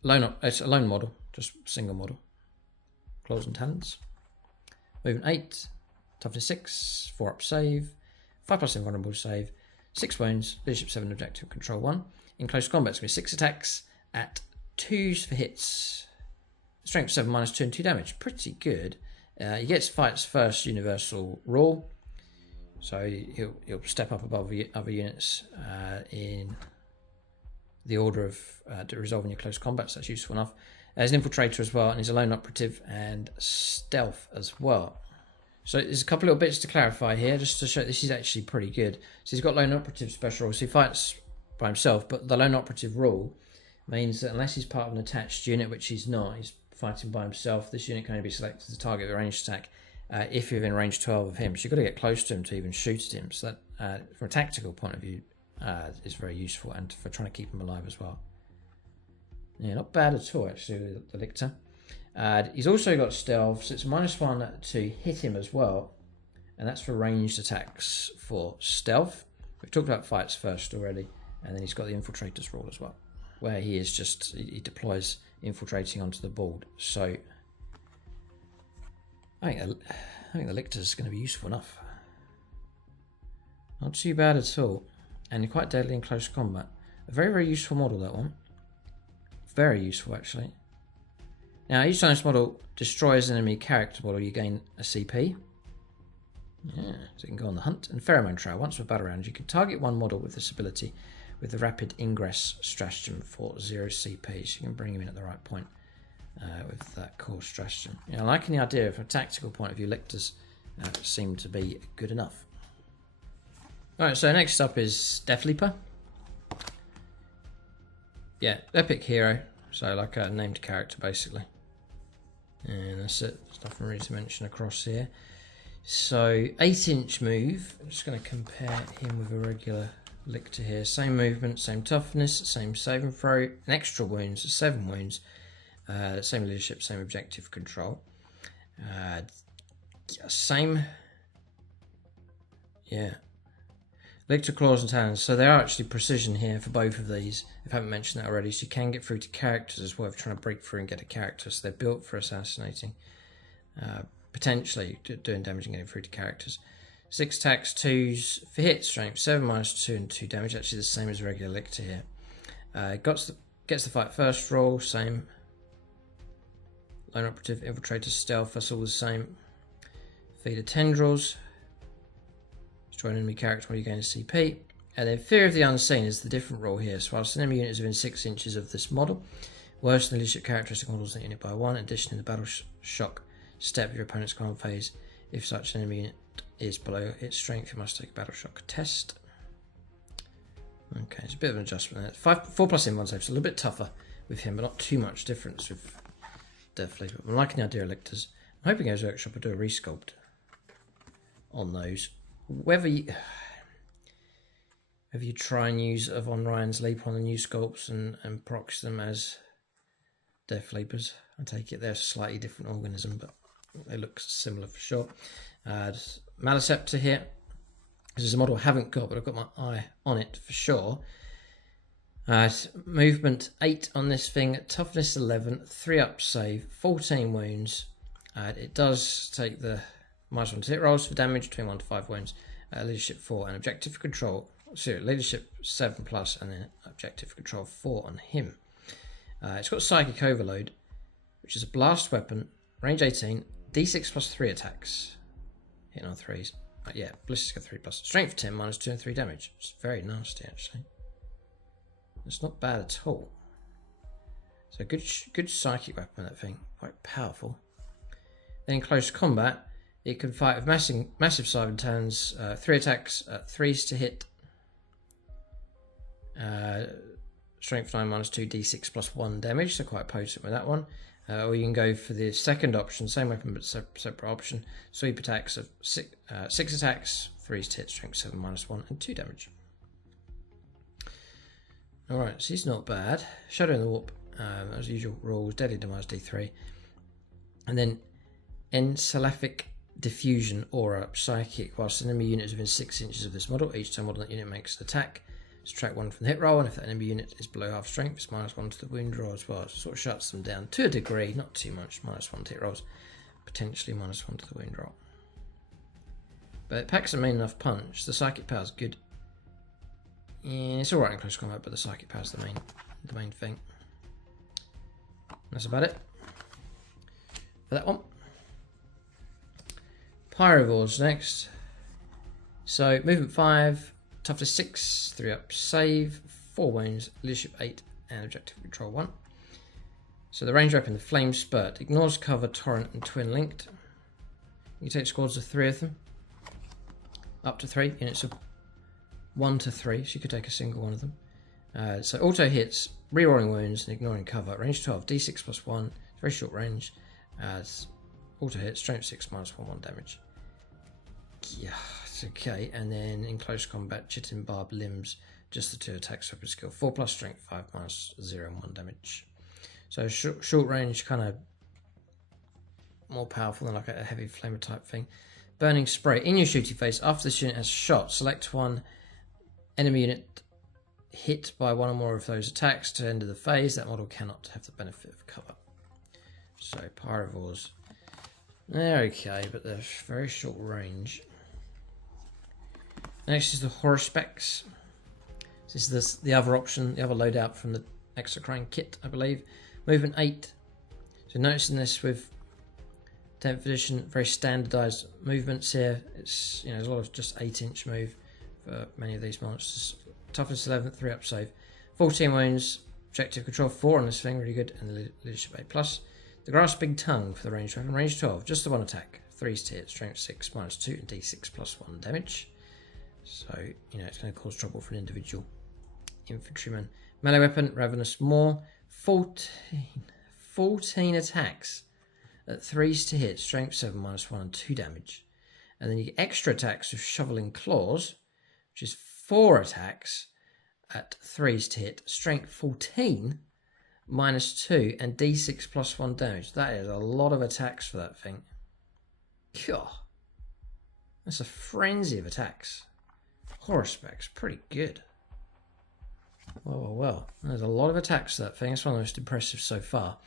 It's a lone model, just single model. Claws and talents. Movement 8, toughness 6, 4 up save, 5+ invulnerable save, 6 wounds, leadership 7, objective control 1. In close combat, it's going to be 6 attacks at 2s for hits. Strength 7, -2 and 2 damage. Pretty good. He gets fights first universal rule, so he'll step up above the other units in the order of resolving your close combat, so that's useful enough. He's an infiltrator as well, and he's a lone operative and stealth as well. So there's a couple little bits to clarify here, just to show this is actually pretty good. So he's got lone operative special rules, so he fights by himself, but the lone operative rule means that unless he's part of an attached unit, which he's not, he's fighting by himself, this unit can only be selected to target the ranged attack if you're within range 12 of him. So you've got to get close to him to even shoot at him. So that, from a tactical point of view, is very useful, and for trying to keep him alive as well. Yeah, not bad at all actually, the Lictor. He's also got stealth, so it's -1 to hit him as well, and that's for ranged attacks for stealth. We've talked about fights first already, and then he's got the infiltrator's rule as well, where he deploys infiltrating onto the board. So I think the Lictor is going to be useful enough. Not too bad at all, and quite deadly in close combat. A very, very useful model, that one. Very useful actually. Now, each time this model destroys an enemy character model, you gain a CP. Yeah, so you can go on the hunt. And Pheromone Trail. Once per battle round, you can target one model with this ability with the rapid ingress stratagem for 0 CP. So you can bring him in at the right point with that core stratagem. You know, liking the idea from a tactical point of view, Lictors seem to be good enough. Alright, so next up is Death Leaper. Yeah, epic hero. So like a named character basically. And that's it. There's nothing really to mention across here. So 8-inch move. I'm just going to compare him with a regular Lictor here. Same movement, same toughness, same saving throw, and extra wounds, 7 wounds. Same leadership, same objective control. Same. Yeah. Lictor claws and talons. So they are actually precision here for both of these. If I haven't mentioned that already, so you can get through to characters as well if trying to break through and get a character. So they're built for assassinating. Potentially doing damage and getting through to characters. 6 attacks, 2s for hit strength, 7 -2 and 2 damage. Actually the same as a regular Lictor here. Gets the fight first roll, same. Lone operative, infiltrator, stealth, that's all the same. Feeder tendrils. Destroy an enemy character while you gain a CP. And then Fear of the Unseen is the different rule here. So whilst an enemy unit is within 6 inches of this model, worsen the leadership characteristic models in the unit by 1. In addition, in the battle shock step of your opponent's command phase, if such an enemy unit is below its strength, you must take a battle shock test. Okay, it's a bit of an adjustment there. 4+ in one save, so a little bit tougher with him, but not too much difference with Death Leaper. I'm liking the idea of Lictors. I'm hoping Games Workshop will do a resculpt on those. Whether you try and use Von Ryan's Leap on the new sculpts and prox them as Death Leapers. I take it they're a slightly different organism, but they look similar for sure. Maliceptor here. This is a model I haven't got, but I've got my eye on it for sure. Movement 8 on this thing, toughness 11, 3 up save, 14 wounds. It does take the -1 to hit rolls for damage between 1 to 5 wounds. Leadership 4 and objective control. So leadership 7+, and then objective control 4 on him. It's got Psychic Overload, which is a blast weapon, range 18, d6 +3 attacks. hitting on 3s. Yeah, ballistic got 3+. Strength 10, -2 and 3 damage. It's very nasty, actually. It's not bad at all. So good psychic weapon, that thing. Quite powerful. Then in close combat, it can fight with massive cyber turns, 3 attacks, 3s to hit. Strength 9, -2, d6 +1 damage, so quite potent with that one. Or you can go for the second option, same weapon but separate option. Sweep attacks of 6 attacks, 3s to hit, strength 7, -1 and 2 damage. Alright, so he's not bad. Shadow in the Warp, as usual, rules, Deadly Demise D3. And then Encephalophic Diffusion Aura, Psychic. Whilst an enemy unit is within 6 inches of this model, each time model that unit makes an attack, subtract 1 from the hit roll, and if that enemy unit is below half strength, it's -1 to the wound roll as well. So it sort of shuts them down to a degree, not too much, -1 to hit rolls, potentially -1 to the wound roll. But it packs a mean enough punch. The psychic power is good. Yeah, it's alright in close combat, but the psychic power is the main thing. That's about it for that one. Pyrovores next. So movement 5, toughness 6, 3 up, save, 4 wounds, leadership 8, and objective control 1. So the range weapon, the Flame Spurt, ignores cover, torrent, and twin linked. You take squads of 3 of them, up to 3 units of 1 to 3, so you could take a single one of them. So auto hits, rerolling wounds, and ignoring cover. Range 12, d6 +1, very short range. Auto hit, strength 6, -1 damage. Yeah, it's okay. And then in close combat, chitin barb limbs, just the 2 attacks, weapon skill 4+ strength 5, -0 and 1 damage. So short range, kind of more powerful than like a heavy flamer type thing. Burning spray in your shooting phase. After this unit has shot, select one enemy unit hit by 1 or more of those attacks to end of the phase. That model cannot have the benefit of cover. So Pyrovores, they're okay, but they're very short range. Next is the Horospecs. This is the other option, the other loadout from the Exocrine kit, I believe. Movement 8. So noticing this with 10th edition, very standardised movements here. It's there's a lot of just 8-inch move for many of these monsters. Toughness 11, 3 up save, 14 wounds, objective control 4 on this thing, really good, and the leadership 8+. The Grasping Tongue for the range weapon, range 12, just the 1 attack, 3s to hit, strength 6, -2, and d6 +1 damage. So, it's going to cause trouble for an individual infantryman. Melee weapon, Ravenous Maw, 14 attacks at 3s to hit, strength 7, -1 and 2 damage. And then you get extra attacks with Shoveling Claws, which is 4 attacks at 3s to hit, strength 14, -2 and d6 +1 damage. That is a lot of attacks for that thing. God, that's a frenzy of attacks. Horospecs, pretty good. Well. There's a lot of attacks to that thing. It's one of the most impressive so far.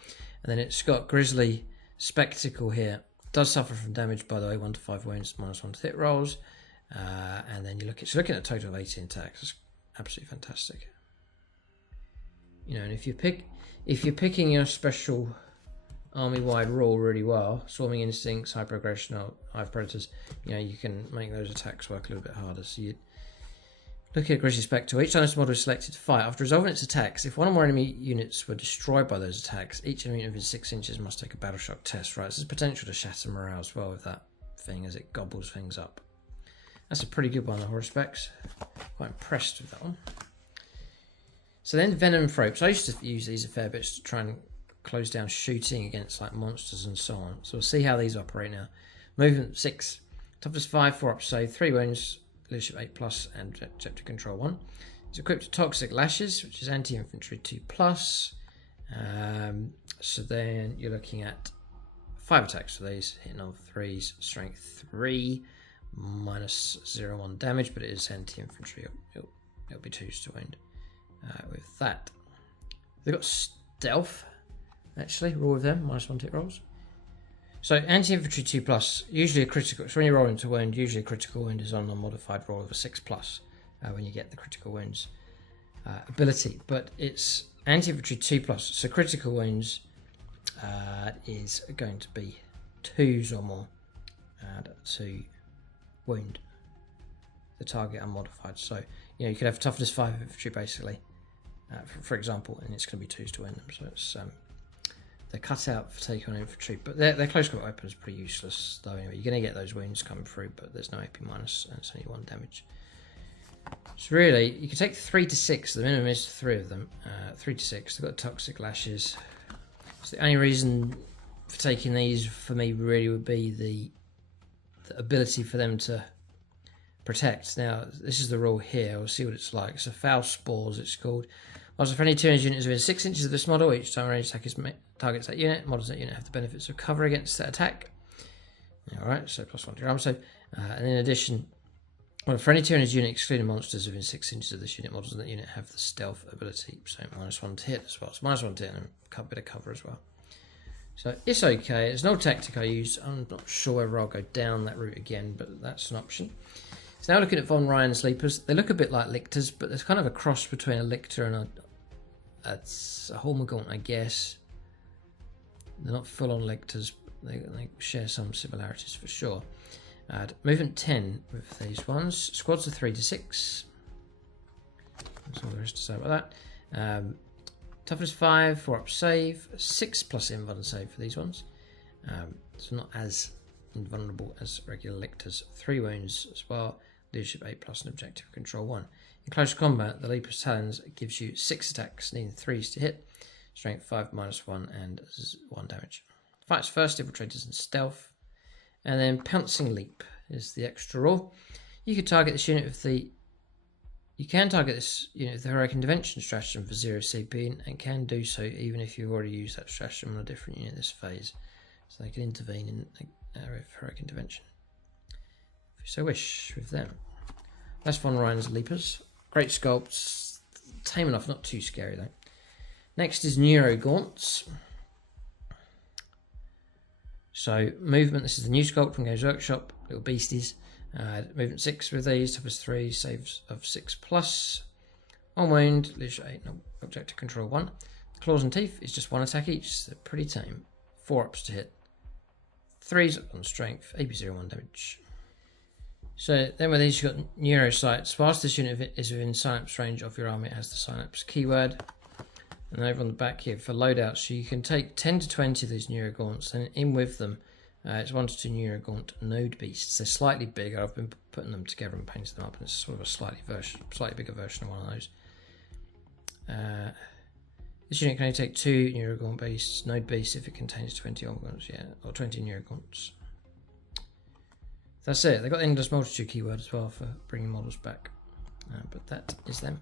And then it's got Grisly Spectacle here. Does suffer from damage, by the way, 1 to 5 wounds, -1 to hit rolls. And then looking at a total of 18 attacks. It's absolutely fantastic. And if you're picking your special army-wide rule really well, Swarming Instincts, Hyper Aggression, or Hive Predators, you can make those attacks work a little bit harder. So you look at Grisly Spectre. Each time this model is selected to fight, after resolving its attacks, if 1 or more enemy units were destroyed by those attacks, each enemy unit within 6 inches must take a battle shock test. Right, so there's potential to shatter morale as well with that thing as it gobbles things up. That's a pretty good one, the Horospecs. Quite impressed with that one. So then Venom Thropes. I used to use these a fair bit to try and close down shooting against like monsters and so on. So we'll see how these operate now. Movement 6, toughness 5, 4 up save, 3 wounds, leadership 8+, and objective control 1. It's equipped with Toxic Lashes, which is anti-infantry 2+. So then you're looking at 5 attacks for these, hitting on 3s, strength 3, -0 on damage, but it is anti-infantry. It'll be 2s to wound. With that, they've got Stealth. Actually, roll with them, -1 to hit rolls. So anti-infantry 2+, usually a critical. So when you roll into wound, usually a critical wound is on a modified roll of a 6+. When you get the critical wounds ability, but it's anti-infantry 2+. So critical wounds is going to be 2s or more. Add 2 wound the target unmodified. So, you could have toughness 5 infantry basically, for example, and it's going to be 2s to win them. So it's they're cut out for taking on infantry, but their close combat weapon is pretty useless though. Anyway, you're going to get those wounds coming through, but there's no AP minus, and it's only 1 damage. So really, you can take 3 to 6. The minimum is 3 of them. 3 to 6. They've got toxic lashes. So the only reason for taking these for me really would be the ability for them to protect. Now, this is the rule here. We'll see what it's like. So foul spores, it's called. Whilst a friendly Tyranids unit is within 6 inches of this model, each time a ranged attack targets that unit, models that unit have the benefits of cover against that attack. Alright, so +1 to armor save. And in addition, when a friendly Tyranids unit excluding monsters within 6 inches of this unit, models in that unit have the stealth ability. So -1 to hit as well. So -1 to hit and a bit of cover as well. So it's okay. It's an old tactic I use. I'm not sure whether I'll go down that route again, but that's an option. So now looking at von Ryan's Leapers. They look a bit like Lictors, but there's kind of a cross between a Lictor and a Hormagaunt, I guess. They're not full-on Lictors. They share some similarities for sure. Movement 10 with these ones. Squads of 3 to 6. That's all there is to say about that. Toughness 5, 4-up save, 6 plus invuln save for these ones. So not as invulnerable as regular Lictors. 3 wounds as well. Leadership 8 plus and objective control 1. In close combat, the Leaper's Talons gives you 6 attacks, needing 3s to hit. Strength 5 -1 and 1 damage. Fights first, infiltrators and stealth. And then Pouncing Leap is the extra rule. You can target this unit with the Heroic Intervention stratagem for 0 CP, and can do so even if you've already used that stratagem on a different unit this phase. So they can intervene in with Heroic Intervention, if you so wish, with them. That's von Ryan's Leapers. Great sculpts, tame enough, not too scary though. Next is Neuro Gaunts. So movement, this is the new sculpt from Games Workshop, little beasties. Movement 6 with these, toughness 3, saves of 6 plus. 1 wound, leadership 8, no objective control 1. Claws and teeth is just 1 attack each, so pretty tame. 4-ups to hit. 3s on strength, AP 1 damage. So then with these you've got Neurosights. Whilst this unit is within synapse range of your army, it has the synapse keyword. And over on the back here for loadouts, so you can take 10 to 20 of these Neurogaunts, and in with them it's 1 to 2 Neurogaunt Node Beasts. They're slightly bigger. I've been putting them together and painting them up, and it's sort of a slightly bigger version of one of those. This unit can only take 2 Neurogaunt Beasts, Node Beasts, if it contains 20 Orgons, or 20 Neurogaunts. That's it. They've got the Endless Multitude keyword as well for bringing models back, but that is them.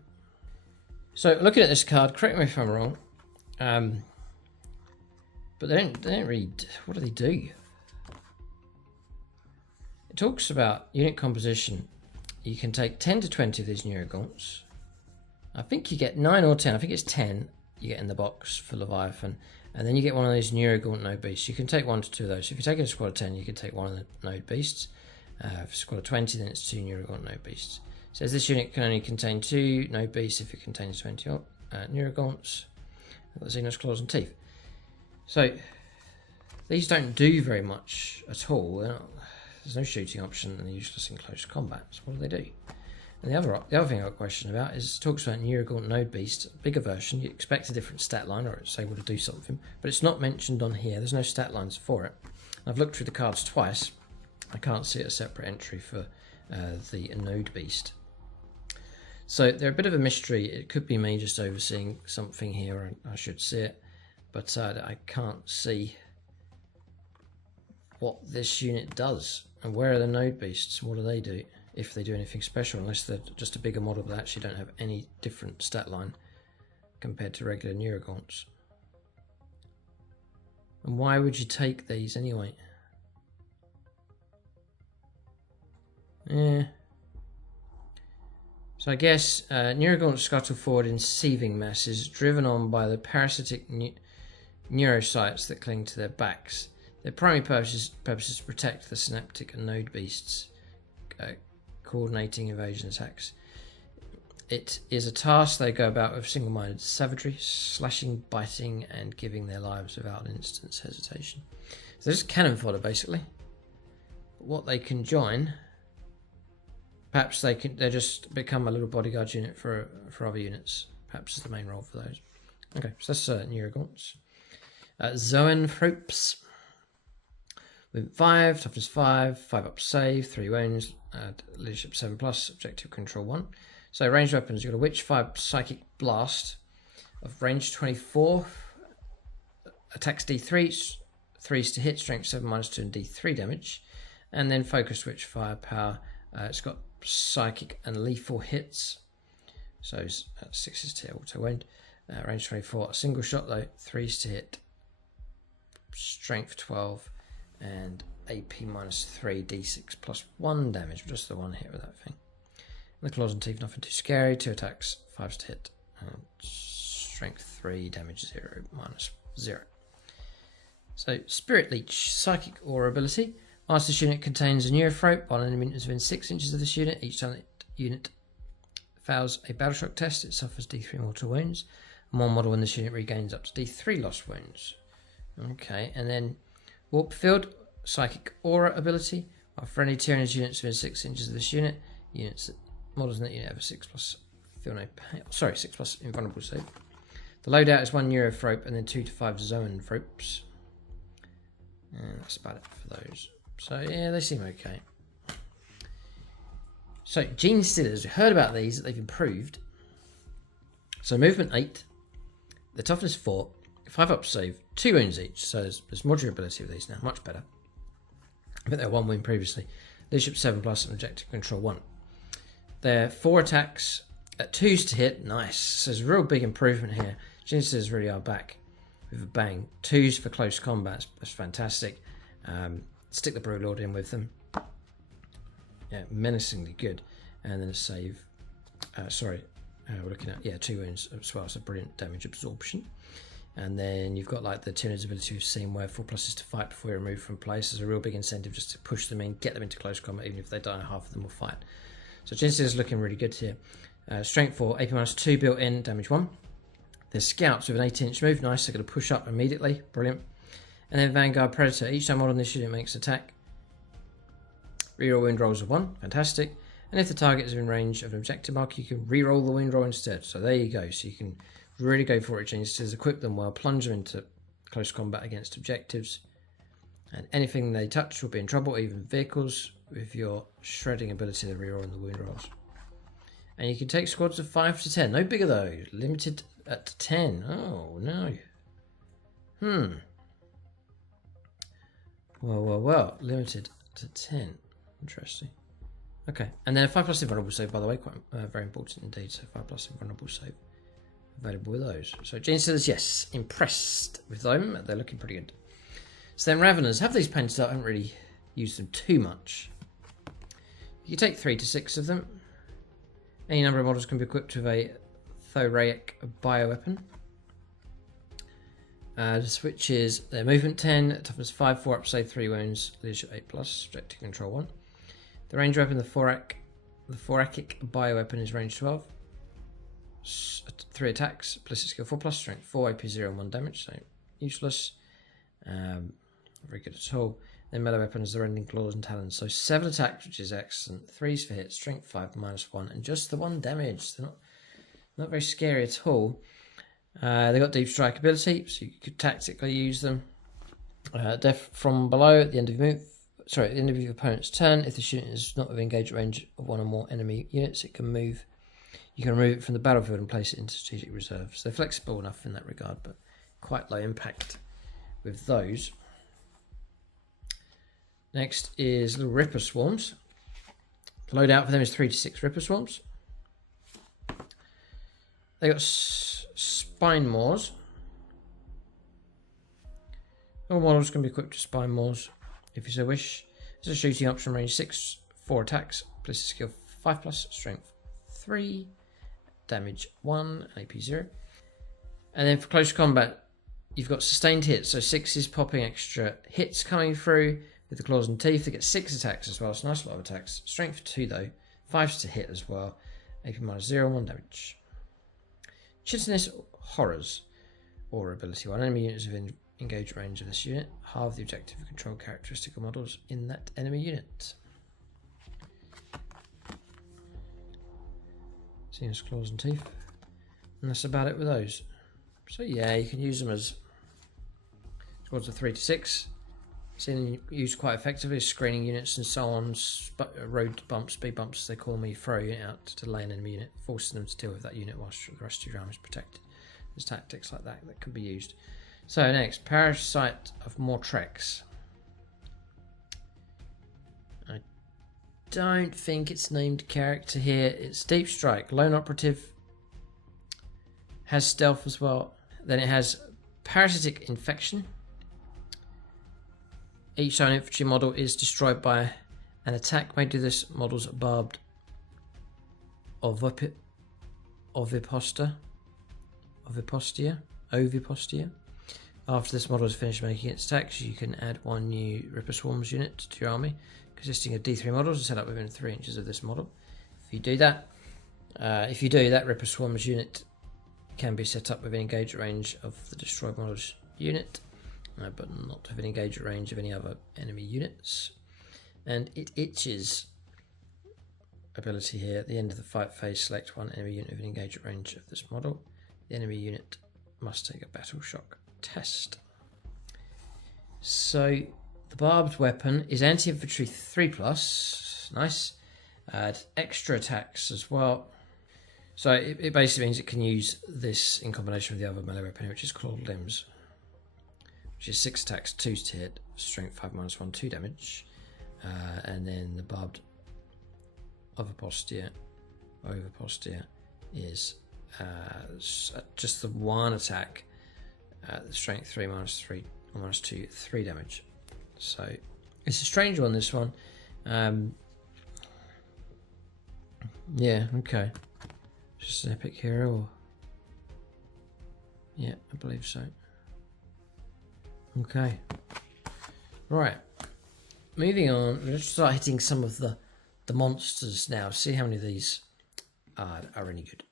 So looking at this card, correct me if I'm wrong, but they don't read. What do they do? It talks about unit composition. You can take 10 to 20 of these Neurogaunts. I think you get 9 or 10. I think it's 10 you get in the box for Leviathan, and then you get one of these Neurogaunt Node Beasts. You can take 1 to 2 of those. So if you're taking a squad of 10, you can take 1 of the Node Beasts. For a squad of 20, then it's 2 Neurogaunt Node Beasts. It says this unit can only contain 2 Node Beasts if it contains 20 Neurogaunts. The Xenos Claws and Teeth. So these don't do very much at all. There's no shooting option, and they're useless in close combat. So what do? And the other thing I've got a question about is it talks about Neurogaunt Node Beast, bigger version. You expect a different stat line, or it's able to do something, but it's not mentioned on here. There's no stat lines for it. I've looked through the cards twice. I can't see a separate entry for the Node Beast. So they're a bit of a mystery. It could be me just overseeing something here, and I should see it, but I can't see what this unit does. And where are the Node Beasts? What do they do? If they do anything special, unless they're just a bigger model that actually don't have any different stat line compared to regular Neurogaunts. And why would you take these anyway? Yeah. So I guess Neurogaunts scuttle forward in seething masses, driven on by the parasitic neurocytes that cling to their backs. Their primary purpose is to protect the synaptic and Node Beasts, coordinating evasion attacks. It is a task they go about with single-minded savagery, slashing, biting, and giving their lives without an instant's hesitation. So they're just cannon fodder, basically. But what they can join Perhaps they just become a little bodyguard unit for other units. Perhaps is the main role for those. Okay, so that's Neurogons. Zoanthropes. With 5, toughness 5, 5 up save, 3 wounds, leadership 7+, objective control 1. So ranged weapons, you've got a Witch 5 Psychic Blast of range 24, attacks D3, 3s to hit, strength 7 -2 and D3 damage. And then Focused Witch Firepower, it's got psychic and lethal hits. So 6s to hit, auto wound. Range 24, a single shot though, 3s to hit, strength 12. And AP -3, D6 +1 damage, just the one hit with that thing. And the claws and teeth, nothing too scary. 2 attacks, 5s to hit, and strength 3, damage 0, -0. So Spirit Leech, Psychic Aura ability. Whilst this unit contains a Neurothrope, while an enemy is within 6 inches of this unit, each time that unit fails a battle shock test, it suffers D3 mortal wounds. And one model in this unit regains up to D3 lost wounds. Okay, and then Warp Field, Psychic Aura ability. While for any Tyranids units within 6 inches of this unit, models in that unit have a 6+ feel no pain. Sorry, 6+ invulnerable save. The loadout is 1 Neurothrope and then 2 to 5 Zoanthropes. And that's about it for those. So yeah, they seem okay. So Gene Stealers, we heard about these, that they've improved. So movement 8, the toughness 4, 5 up save, 2 wounds each. So there's more durability with these now, much better. I think they were 1 wound previously. Leadership 7+ and objective control 1. They're 4 attacks at 2s to hit, nice. So there's a real big improvement here. Gene Stealers really are back with a bang. 2s for close combat, that's fantastic. Stick the Brewlord in with them. Yeah, menacingly good. And then a save. We're looking at 2 wounds as well, so brilliant damage absorption. And then you've got like the Tyranids ability we've seen where 4+ to fight before you're removed from place. There's a real big incentive just to push them in, get them into close combat, even if they die, half of them will fight. So Gene Stealers is looking really good here. Strength 4, AP -2 built in, damage 1. There's Scouts with an 8-inch move, nice, they're going to push up immediately, brilliant. And then Vanguard Predator, each time model in this unit makes attack, reroll wound rolls of 1, fantastic. And if the target is in range of an objective mark, you can reroll the wound roll instead. So there you go, so you can really go for it, Gene Stealers, equip them well, plunge them into close combat against objectives. And anything they touch will be in trouble, even vehicles, with your shredding ability to reroll the wound rolls. And you can take squads of 5 to 10, no bigger though, limited at 10. Oh no. Well, limited to 10. Interesting. Okay, and then a 5+ invulnerable save, by the way, quite very important indeed. So 5+ invulnerable save available with those. So Gene Stealers, yes, impressed with them. They're looking pretty good. So then Raveners, have these painted up, I haven't really used them too much. You take 3 to 6 of them. Any number of models can be equipped with a Thoraic bioweapon. Which is their movement 10, toughness 5, 4 up save, 3 wounds, leadership 8+, objective control 1. The range weapon, the Thoracic bioweapon is range 12. 3 attacks, ballistic skill 4+, strength 4, AP 0 and 1 damage, so useless. Very good at all. Then melee weapons, the rending claws and talons. So 7 attacks, which is excellent. 3s for hit, strength 5, -1, and just the 1 damage. They're not very scary at all. They've got deep strike ability, so you could tactically use them. Death from below at the end of your at the end of your opponent's turn. If the unit is not within engaged range of 1 or more enemy units, it can move. You can remove it from the battlefield and place it into strategic reserve. So they're flexible enough in that regard, but quite low impact with those. Next is little Ripper Swarms. The loadout for them is 3 to 6 Ripper Swarms. They got Spine Maws. All models can be equipped with Spine Maws if you so wish. There's a shooting option, range 6, 4 attacks, ballistic skill 5+, strength 3, damage 1, AP 0. And then for close combat, you've got sustained hits, so 6 is popping extra hits coming through with the claws and teeth. They get 6 attacks as well, so nice lot of attacks. Strength 2 though, 5 to hit as well, AP -0, 1 damage. Chitinous Horrors, or ability 1. Enemy units within engaged range of this unit. Halve the objective control characteristic of models in that enemy unit. Seeing as claws and teeth. And that's about it with those. So yeah, you can use them as squads of 3 to 6. Seen them used quite effectively as screening units and so on. Road bumps, speed bumps as they call them. You throw a unit out to delay an enemy unit, forcing them to deal with that unit whilst the rest of your arm is protected. There's tactics like that can be used. So next, Parasite of Mortrex. I don't think it's named character here. It's Deep Strike, Lone Operative. Has stealth as well. Then it has Parasitic Infection. Each own infantry model is destroyed by an attack made with this model's barbed ovipostia. After this model is finished making its attacks, you can add one new Ripper Swarms unit to your army, consisting of D3 models set up within 3 inches of this model. If you do that, that Ripper Swarms unit can be set up within engagement range of the destroyed model's unit, but not within engagement range of any other enemy units. And it itches ability here. At the end of the fight phase, select one enemy unit within engagement range of this model. The enemy unit must take a battle shock test. So the barbed weapon is anti-infantry 3+. Nice. Extra attacks as well. So it basically means it can use this in combination with the other melee weapon, which is Clawed Limbs, which is 6 attacks, 2 to hit, strength 5 -1, 2 damage. And then the barbed ovipostia is just the 1 attack, strength 3 -3 or -2, 3 damage. So it's a strange one, this one. Yeah, okay. Just an epic hero, or... yeah, I believe so. Okay. Right. Moving on, let's start hitting some of the monsters now. See how many of these are any good.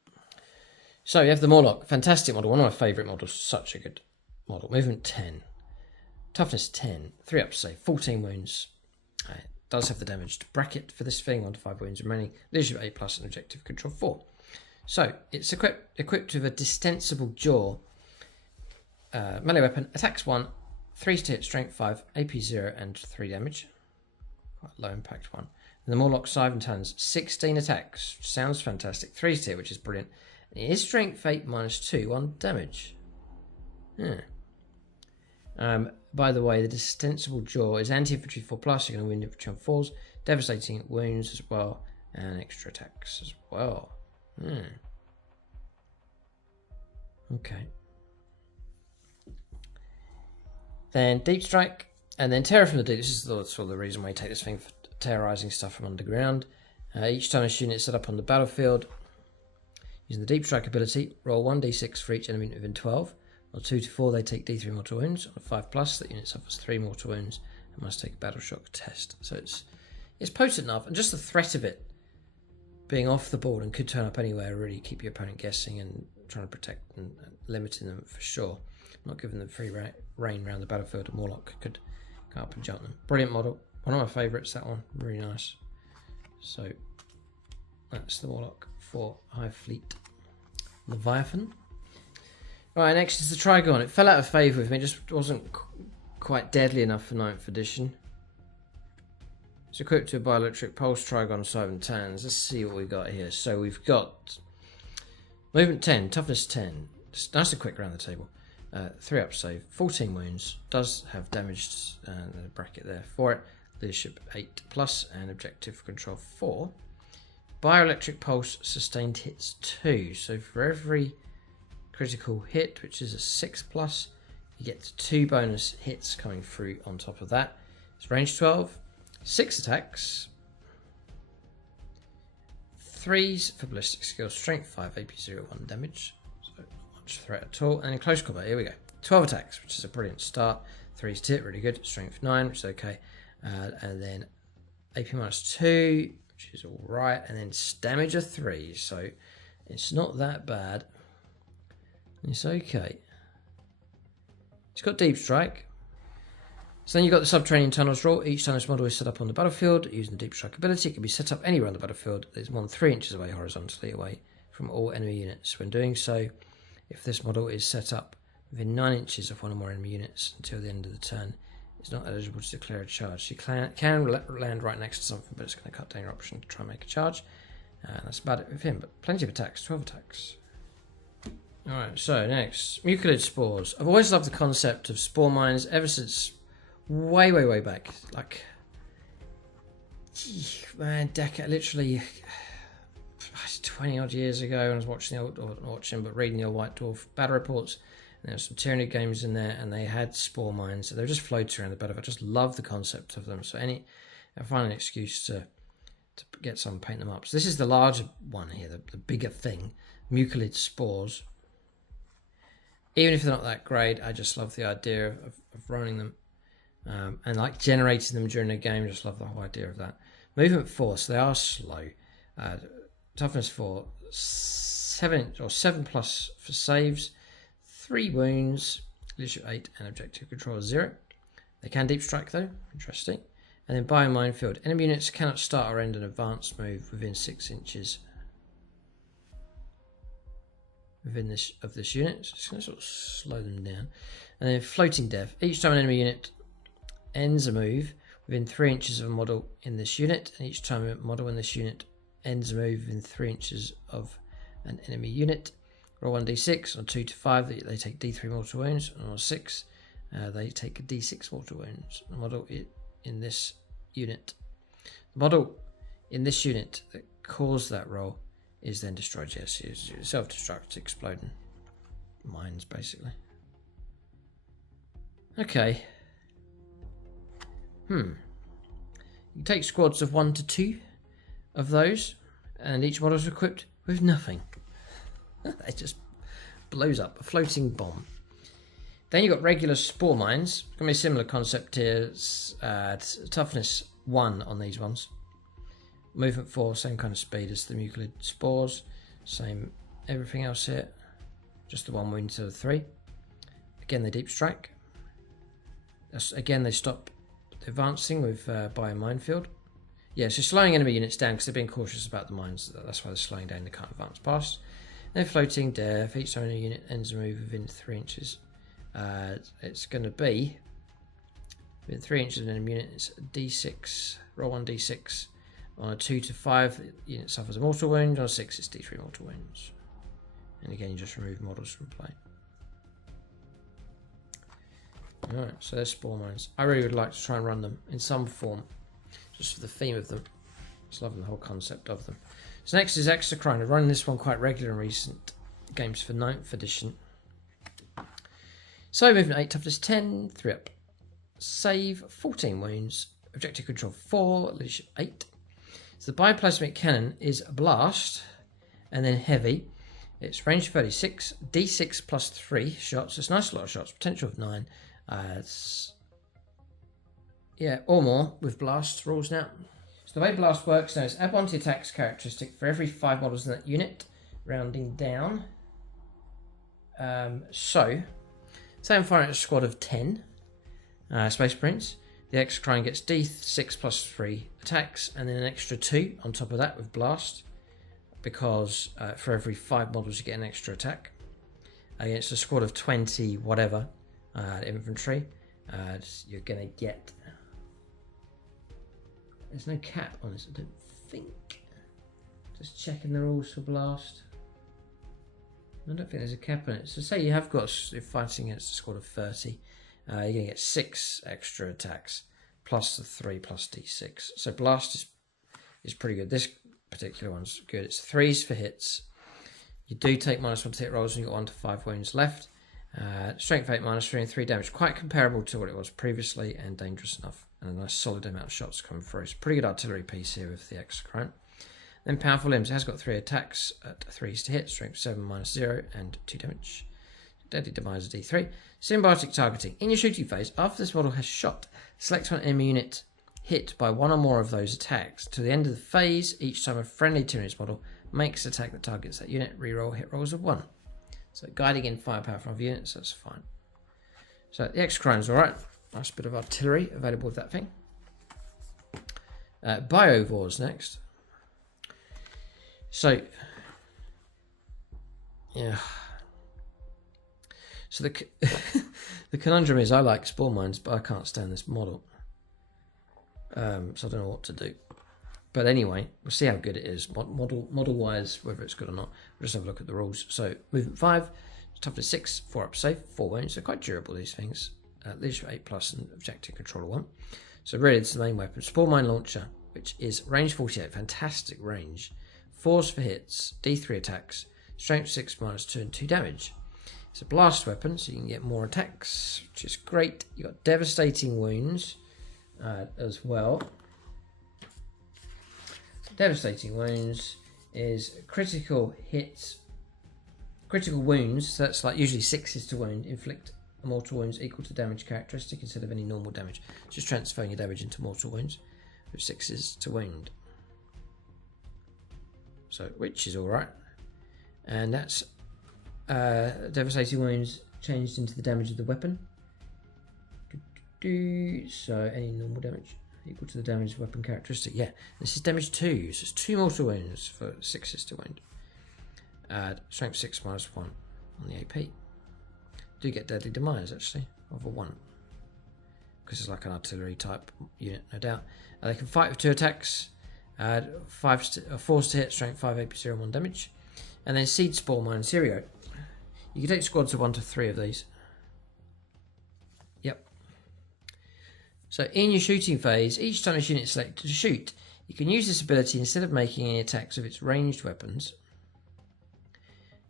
So you have the Morlock, fantastic model, one of my favourite models, such a good model. Movement 10, toughness 10, 3 up to save, 14 wounds. It does have the damaged bracket for this thing, 1 to 5 wounds remaining, leadership 8+, and objective control 4. So it's equipped with a distensible jaw, melee weapon, attacks 1, 3 to hit, strength 5, AP 0, and 3 damage. Quite low impact one. And the Morlock Siven Talons, 16 attacks, sounds fantastic. 3 to hit, which is brilliant. And it is strength 8 -2, 1 damage. By the way, the distensible jaw is anti-infantry 4+, you're going to win infantry on 4s, devastating wounds as well, and extra attacks as well. Okay. Then Deep Strike, and then Terror from the Deep. This is sort of the reason why you take this thing for terrorizing stuff from underground. Each time this unit is set up on the battlefield, using the Deep Strike ability, roll 1d6 for each enemy unit within 12. On 2 to 4, they take d3 mortal wounds. On 5+, that unit suffers 3 mortal wounds and must take a battle shock test. So it's potent enough, and just the threat of it being off the board and could turn up anywhere really keep your opponent guessing and trying to protect and limiting them for sure. Not giving them free reign around the battlefield. A Morlock could go up and jump them. Brilliant model. One of my favourites, that one. Really nice. So that's the Morlock for High Fleet Leviathan. Right, next is the Trigon. It fell out of favour with me. It just wasn't quite deadly enough for 9th edition. It's equipped with bioelectric pulse, Trigon, 7 Talons. Let's see what we got here. So we've got movement 10, toughness 10. Just nice and quick around the table. 3 up save, 14 wounds. Does have damaged the bracket there for it. Leadership 8+, and objective control 4. Bioelectric pulse, sustained hits 2. So for every critical hit, which is a 6+, you get 2 bonus hits coming through on top of that. It's range 12. 6 attacks, 3s for ballistic skill, strength 5, AP 0, 1 damage, so not much threat at all. And in close combat, here we go, 12 attacks, which is a brilliant start. 3s to hit, really good, strength 9, which is okay, and then AP -2, which is alright, and then damage of 3, so it's not that bad, it's okay. It's got Deep Strike. So then you've got the Subterranean Tunnels rule. Each time this model is set up on the battlefield using the Deep Strike ability, it can be set up anywhere on the battlefield that is more than 3 inches away horizontally away from from all enemy units. When doing so, if this model is set up within 9 inches of one or more enemy units until the end of the turn, it's not eligible to declare a charge. You can land right next to something, but it's going to cut down your option to try and make a charge. And that's about it with him, but plenty of attacks, 12 attacks. Alright, so next, mucilid spores. I've always loved the concept of spore mines ever since way back. Like, man, literally 20 odd years ago when I was watching reading the old White Dwarf battle reports. And there were some Tyranid games in there, and they had spore mines. So they were just floating around the battlefield. I just love the concept of them. So I find an excuse to get some, paint them up. So this is the larger one here, the bigger thing, mucilid spores. Even if they're not that great, I just love the idea of running them and like generating them during a game. Just love the whole idea of that. Movement 4, so they are slow. Toughness 4, 7 plus for saves, 3 wounds, leadership 8, and objective control 0. They can deep strike though, interesting. And then bio minefield. Enemy units cannot start or end an advanced move within 6 inches within this unit. So it's going to sort of slow them down. And then floating death. Each time an enemy unit ends a move within 3 inches of a model in this unit, and each time a model in this unit ends a move within 3 inches of an enemy unit, roll 1d6. On 2 to 5, they take d3 mortal wounds. And on 6, they take a d6 mortal wounds. The model in this unit, that caused that roll is then destroyed. Yes, it's self-destruct, exploding mines, basically. Okay. You take squads of 1 to 2 of those, and each model is equipped with nothing. It just blows up, a floating bomb. Then you've got regular spore mines. It's going to be a similar concept here. Toughness 1 on these ones. Movement 4, same kind of speed as the mucilid spores. Same everything else here. Just the 1 wound to the 3. Again, they deep strike. Again, they stop advancing with bio minefield. Yeah, so slowing enemy units down because they're being cautious about the mines. That's why they're slowing down. They can't advance past. Then floating death. Each time a unit ends a move within 3 inches. It's going to be within 3 inches of an enemy unit. It's a d6. Roll 1d6. On a 2 to 5, the unit suffers a mortal wound. On a 6, it's d3 mortal wounds. And again, you just remove models from play. Alright, so there's spore mines. I really would like to try and run them in some form, just for the theme of them. Just loving the whole concept of them. So next is Exocrine. I've run this one quite regular in recent games for 9th edition. So movement 8, toughness 10, 3 up. Save, 14 wounds. Objective control 4, leadership 8. So the bioplasmic cannon is blast and then heavy. It's range 36, d6 plus 3 shots. It's a nice lot of shots, potential of 9. Or more with blast rules now. So the way blast works now is add 1 to the attack's characteristic for every 5 models in that unit, rounding down. So, say I'm firing at a squad of 10 Space Marines. The Exocrine gets d6 plus 3 attacks, and then an extra 2 on top of that with blast, because for every 5 models you get an extra attack. Against a squad of 20 whatever infantry, you're going to get... There's no cap on this, I don't think. Just checking the rules for blast. I don't think there's a cap on it. So say you have got, you're fighting against a squad of 30, you're going to get 6 extra attacks, plus the 3 plus d6. So blast is pretty good. This particular one's good. It's 3s for hits. You do take -1 to hit rolls and you've got 1 to 5 wounds left. Strength 8 -3 and 3 damage. Quite comparable to what it was previously and dangerous enough. And a nice solid amount of shots coming through. It's a pretty good artillery piece here with the Exocrine. Then powerful limbs. It has got 3 attacks at 3s to hit. Strength 7 -0 and 2 damage. Deadly Demise D3. Symbiotic targeting. In your shooting phase, after this model has shot, select one enemy unit hit by 1 or more of those attacks. To the end of the phase, each time a friendly Tyranid's model makes an attack that targets that unit, reroll hit rolls of 1. So guiding in firepower from other units, that's fine. So the Exocrine's alright. Nice bit of artillery available with that thing. Biovores next. So Yeah. So the the conundrum is I like spawn mines, but I can't stand this model. So I don't know what to do. But anyway, we'll see how good it is. Model-wise, whether it's good or not. We'll just have a look at the rules. So movement 5, toughness 6, 4 up safe, 4 wounds. They're quite durable, these things. Leadership 8+, and objective controller 1. So really, it's the main weapon. Spawn mine launcher, which is range 48, fantastic range. 4s for hits, D3 attacks, strength 6 -2 and 2 damage. It's a blast weapon, so you can get more attacks, which is great. You've got devastating wounds as well. Devastating wounds is critical hits, critical wounds, so that's like usually 6s to wound, inflict mortal wounds equal to damage characteristic instead of any normal damage. Just transferring your damage into mortal wounds with 6s to wound. So, which is alright. And that's devastating wounds changed into the damage of the weapon. So, any normal damage equal to the damage weapon characteristic. Yeah, this is damage 2, so it's 2 mortal wounds for 6s to wound. Strength 6 -1 on the AP. Do get deadly demise actually, of a 1. Because it's like an artillery type unit, no doubt. They can fight with 2 attacks. 4s to hit, strength 5, AP 0, 1 damage. And then seed spawn mine Serio. You can take squads of 1 to 3 of these. Yep. So in your shooting phase, each time a unit is selected to shoot, you can use this ability instead of making any attacks with its ranged weapons.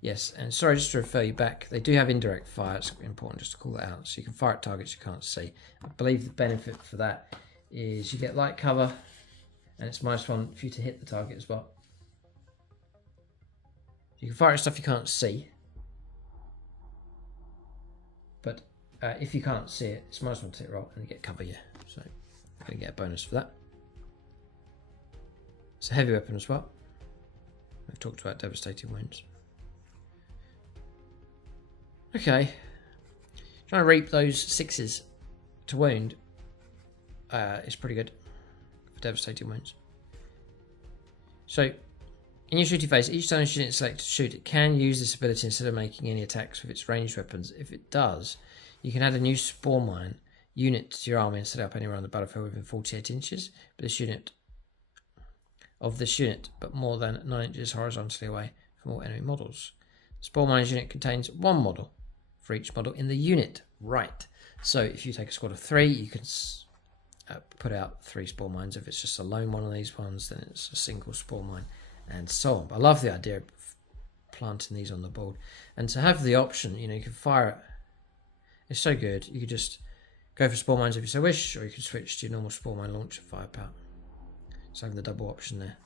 Yes, and sorry, just to refer you back, they do have indirect fire. It's important just to call that out. So you can fire at targets you can't see. I believe the benefit for that is you get light cover, and it's -1 for you to hit the target as well. You can fire at stuff you can't see, but if you can't see it, it's -1 to hit roll, and you get cover, yeah. So you're going to get a bonus for that. It's a heavy weapon as well. We've talked about devastating wounds. Okay, trying to reap those 6s to wound is pretty good for devastating wounds. So, in your shooting phase, each time a unit is selected to shoot, it can use this ability instead of making any attacks with its ranged weapons. If it does, you can add a new spawn mine unit to your army and set up anywhere on the battlefield within 48 inches. But this unit, but more than 9 inches horizontally away from all enemy models. The spawn mine unit contains 1 model for each model in the unit. Right. So if you take a squad of 3, you can put out 3 spawn mines. If it's just a lone one of these ones, then it's a single spawn mine, and so on. But I love the idea of planting these on the board, and to have the option, you know, you can fire it. It's so good. You could just go for spawn mines if you so wish, or you can switch to your normal spawn mine launcher firepower. So having the double option there.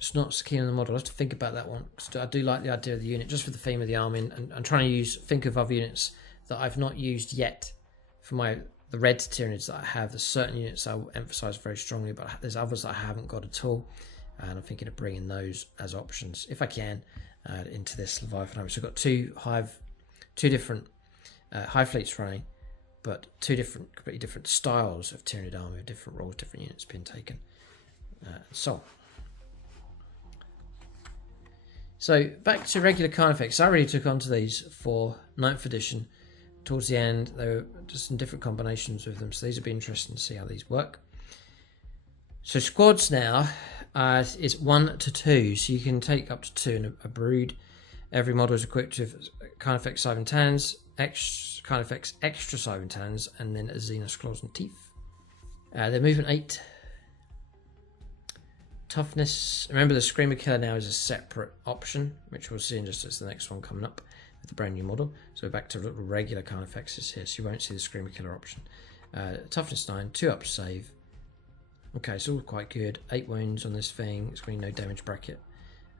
Just not so keen on the model. I have to think about that one. I do like the idea of the unit, just for the theme of the army, and I'm trying to think of other units that I've not used yet for the red Tyranids that I have. There's certain units I will emphasise very strongly, but there's others that I haven't got at all, and I'm thinking of bringing those as options, if I can, into this Leviathan army. So I've got two different hive fleets running, but completely different styles of Tyranid army, with different roles, different units being taken, and so on. So back to regular card effects. I really took onto these for 9th edition. Towards the end, there were just some different combinations with them, so these would be interesting to see how these work. So squads now is 1 to 2, so you can take up to 2 in a brood. Every model is equipped with kind effects, Siven Tans, kind effects, extra Siven Tans, and then a Xenos Claws and Teeth. Their movement 8. Toughness. Remember, the Screamer Killer now is a separate option, which we'll see in just as the next one coming up with the brand new model. So back to regular kind effects is here, so you won't see the Screamer Killer option. Toughness 9, 2 up save. Okay, it's all quite good. 8 wounds on this thing. It's going to be no damage bracket.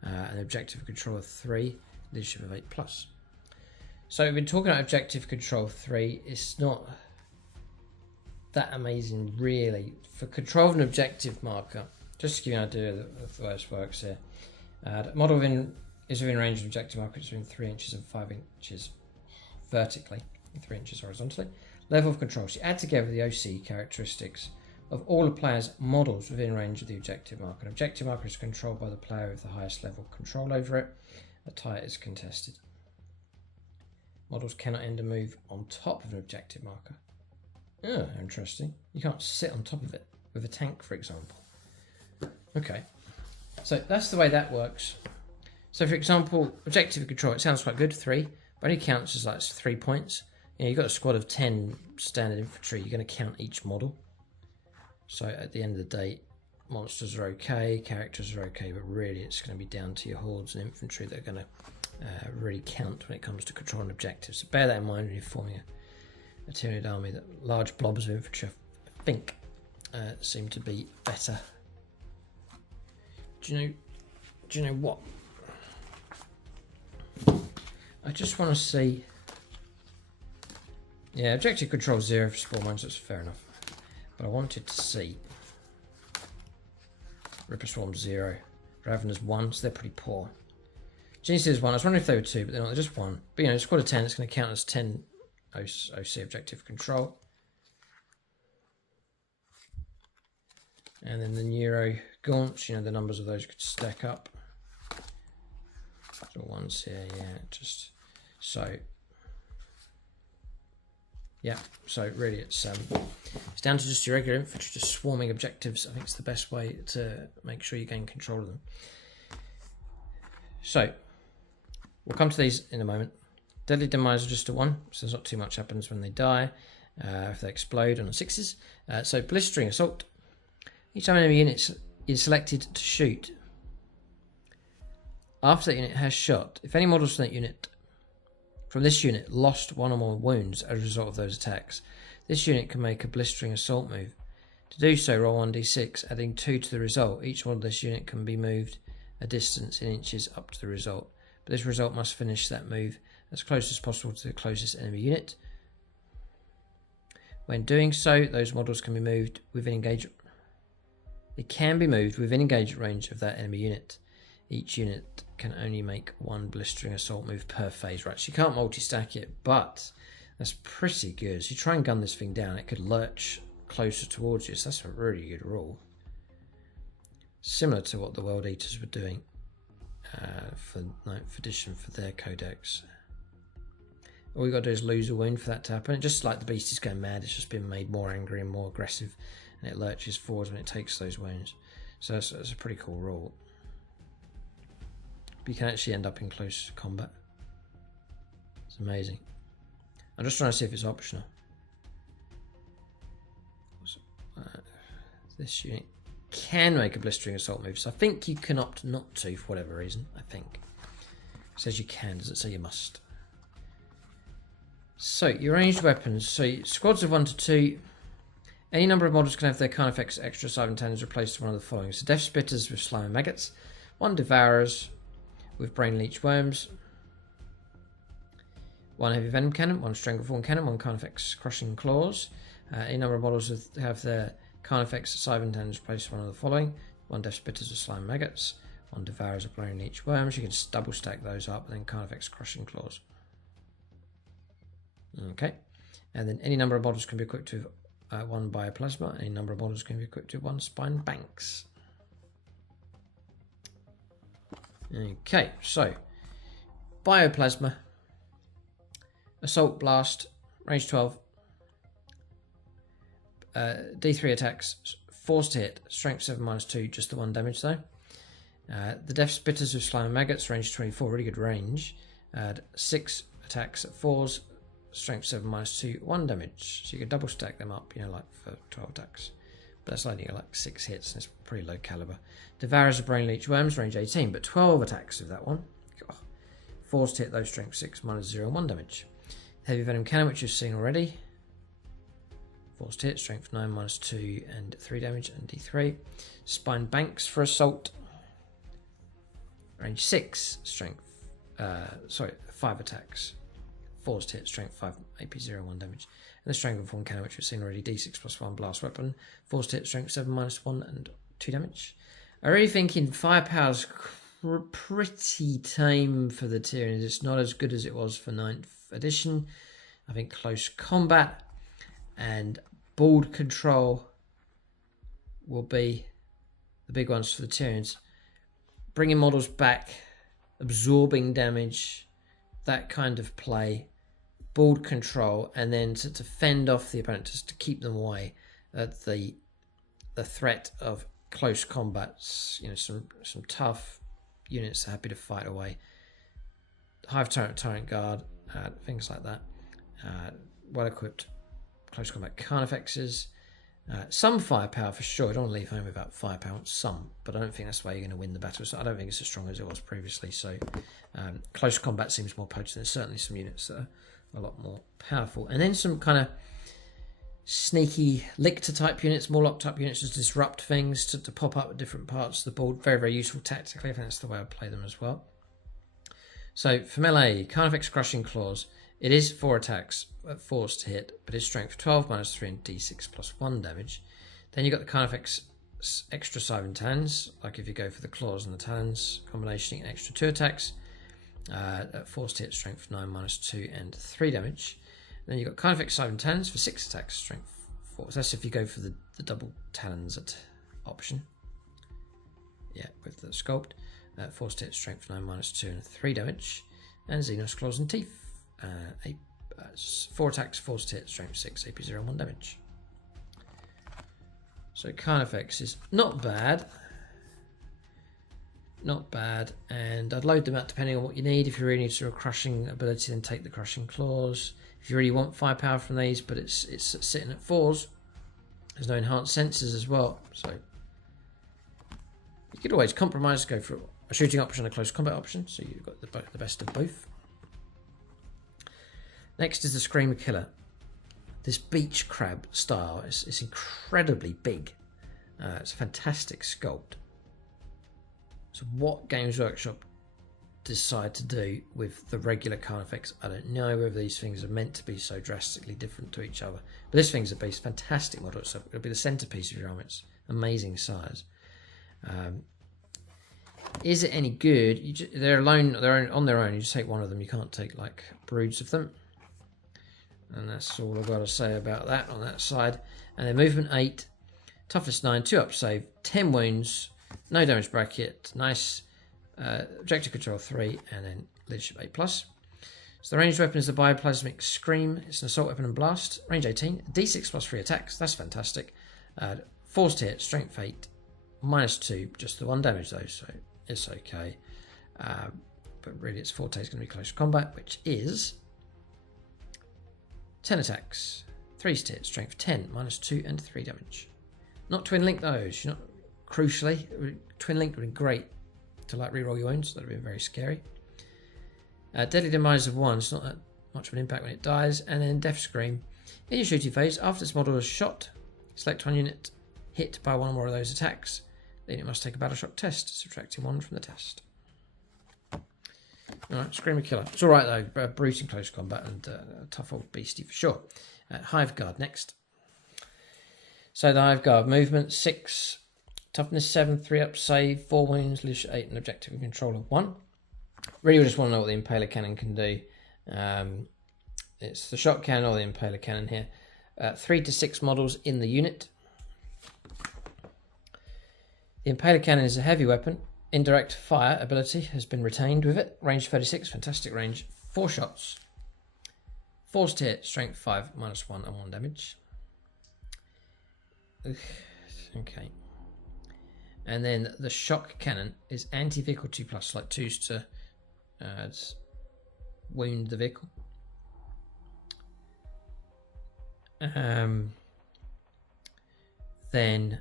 An objective control of 3, leadership of 8+. So we've been talking about objective control 3. It's not that amazing, really. For control of an objective marker, just to give you an idea of the way this works here. The model is within range of objective marker, it's within 3 inches and 5 inches vertically, and 3 inches horizontally. Level of control. So you add together the OC characteristics of all the player's models within range of the objective marker. An objective marker is controlled by the player with the highest level of control over it. A tie is contested. Models cannot end a move on top of an objective marker. Oh, interesting. You can't sit on top of it with a tank, for example. Okay, so that's the way that works. So, for example, objective control, it sounds quite good, 3, but only counts as like 3 points. You know, you've got a squad of 10 standard infantry, you're going to count each model. So at the end of the day, monsters are okay, characters are okay, but really it's going to be down to your hordes and infantry that are going to really count when it comes to controlling objectives. So bear that in mind when you're forming a Tyranid army, that large blobs of infantry, I think, seem to be better. Do you know what? I just want to see. Yeah, objective control 0 for small mines, that's fair enough. But I wanted to see Ripper Swarm 0, Ravenous 1, so they're pretty poor. Geniuses 1, I was wondering if they were 2, but they're not, they're just 1. But you know, squad of 10, it's going to count as 10 OC objective control. And then the Neuro Gaunts, you know, the numbers of those could stack up. So ones here, yeah, just so. Yeah, so really it's down to just your regular infantry, just swarming objectives. I think it's the best way to make sure you gain control of them. So, we'll come to these in a moment. Deadly Demise are just a 1, so there's not too much happens when they die, if they explode on the 6s. So, Blistering Assault. Each time an enemy unit is selected to shoot, after that unit has shot, if any models from that unit from this unit lost 1 or more wounds as a result of those attacks, this unit can make a Blistering Assault move. To do so, roll 1d6, adding 2 to the result. Each one of this unit can be moved a distance in inches up to the result, but this result must finish that move as close as possible to the closest enemy unit. When doing so, those models can be moved within engagement. They can be moved within engagement range of that enemy unit. Each unit can only make 1 Blistering Assault move per phase. Right, so you can't multi-stack it, but that's pretty good. So you try and gun this thing down, it could lurch closer towards you, so that's a really good rule. Similar to what the World Eaters were doing for 9th edition for their codex. All you got to do is lose a wound for that to happen. Just like the beast is going mad, it's just been made more angry and more aggressive, and it lurches forwards when it takes those wounds. So that's a pretty cool rule. But you can actually end up in close combat. It's amazing. I'm just trying to see if it's optional. This unit can make a Blistering Assault move, so I think you can opt not to for whatever reason. I think it says you can, does it say you must? So your ranged weapons. So squads of 1 to 2. Any number of models can have their Carnifex extra Cybertanners replaced with one of the following: so Death Spitters with Slime and Maggots, 1 Devourers with Brain Leech Worms, 1 Heavy Venom Cannon, 1 Strangleform Cannon, 1 Carnifex Crushing Claws. Any number of models have their Carnifex Cybertanners replaced with one of the following: 1 Death Spitters with Slime and Maggots, 1 Devourers with Brain Leech Worms. You can just double stack those up, and then Carnifex Crushing Claws. Okay, and then any number of models can be equipped with 1 Bioplasma. Any number of models can be equipped with 1 Spine Banks. Okay, so Bioplasma, Assault Blast, range 12, D3 attacks, force to hit, strength 7 -2, just the 1 damage though. The Death Spitters with Slime and Maggots, range 24, really good range. 6 attacks at 4s, strength 7 -2, 1 damage. So you can double stack them up, you know, like for 12 attacks. But that's only like 6 hits, and it's pretty low caliber. Devourers of Brain Leech Worms, range 18, but 12 attacks with that one. Oh. Forced to hit those, strength 6 -0, 1 damage. Heavy Venom Cannon, which you've seen already. Forced to hit, strength 9 -2 and 3 damage, and D3. Spine Banks for Assault. Range 6, strength, 5 attacks. Forced hit, strength 5, AP0, 1 damage. And the Strangleform Cannon, which we've seen already, D6 +1 blast weapon. Forced hit, strength 7 -1 and 2 damage. I really think in firepower's pretty tame for the Tyranids. It's not as good as it was for 9th edition. I think close combat and board control will be the big ones for the Tyranids. Bringing models back absorbing damage, that kind of play, board control, and then to fend off the opponent, just to keep them away. The threat of close combats, you know, some tough units are happy to fight away. Hive Tyrant Guard, things like that. Well equipped close combat Carnifexes. Some firepower for sure. I don't want to leave home without firepower. Some, but I don't think that's the way you're going to win the battle. So I don't think it's as strong as it was previously. So close combat seems more potent. There's certainly some units that are a lot more powerful. And then some kind of sneaky Lictor type units, more locked up units, to disrupt things, to pop up at different parts of the board. Very, very useful tactically. I think that's the way I play them as well. So for melee, Carnifex Crushing Claws. It is 4 attacks at force to hit, but it's strength 12 minus 3 and d6 plus 1 damage. Then you've got the Carnifex extra Scythe and Talons, like if you go for the claws and the talons combination, you get an extra 2 attacks. At force to hit, strength 9 minus 2 and 3 damage. Then you've got Carnifex Scythe and Talons for 6 attacks, strength 4. So that's if you go for the double talons at option. Yeah, with the sculpt. Force to hit, strength 9 minus 2 and 3 damage. And Xenos Claws and Teeth. 4 attacks, force to hit, strength 6, AP 0 and 1 damage. So Carnifex is not bad. Not bad, and I'd load them out depending on what you need. If you really need sort of crushing ability, then take the Crushing Claws. If you really want firepower from these, but it's sitting at 4s, there's no enhanced sensors as well, so you could always compromise, go for a shooting option, a close combat option, so you've got the best of both. Next is the Screamer Killer. This beach crab style is incredibly big. It's a fantastic sculpt. So what Games Workshop decide to do with the regular Carnifex, I don't know whether these things are meant to be so drastically different to each other. But this thing's a beast, fantastic model. So it'll be the centerpiece of your arm. It's amazing size. Is it any good? They're alone. They're on their own. You just take one of them. You can't take like broods of them. And that's all I've got to say about that on that side. And then movement 8, toughness 9, 2 up save, 10 wounds. No damage bracket, nice. Objective control 3, and then leadership 8+. So the ranged weapon is the Bioplasmic Scream. It's an assault weapon and blast. Range 18, d6 plus 3 attacks. That's fantastic. Force to hit, strength 8, minus 2, just the 1 damage though, so it's okay. But really its forte is going to be close combat, which is 10 attacks, 3 to hit, strength 10, minus 2 and 3 damage. Not twin link those. You're not. Crucially, twin link would be great to like reroll your wounds. That would be very scary. Deadly Demise of 1. It's not that much of an impact when it dies. And then Death Scream. In your shooting phase, after this model is shot, select one unit hit by one or more of those attacks. Then it must take a battle shock test, subtracting 1 from the test. Alright, Screamer Killer. It's alright though, brute in close combat and a tough old beastie for sure. Hive Guard next. So the Hive Guard, movement 6, toughness 7, 3 up save, 4 wounds, leadership 8, and objective and control of 1. Really just want to know what the Impaler Cannon can do. It's the Shot Cannon or the Impaler Cannon here. 3 to 6 models in the unit. The Impaler Cannon is a heavy weapon. Indirect fire ability has been retained with it. Range 36, fantastic range. 4 shots. Force to hit, strength 5, minus 1 and 1 damage. Okay. And then the Shock Cannon is anti-vehicle 2+, like 2s to wound the vehicle. Then,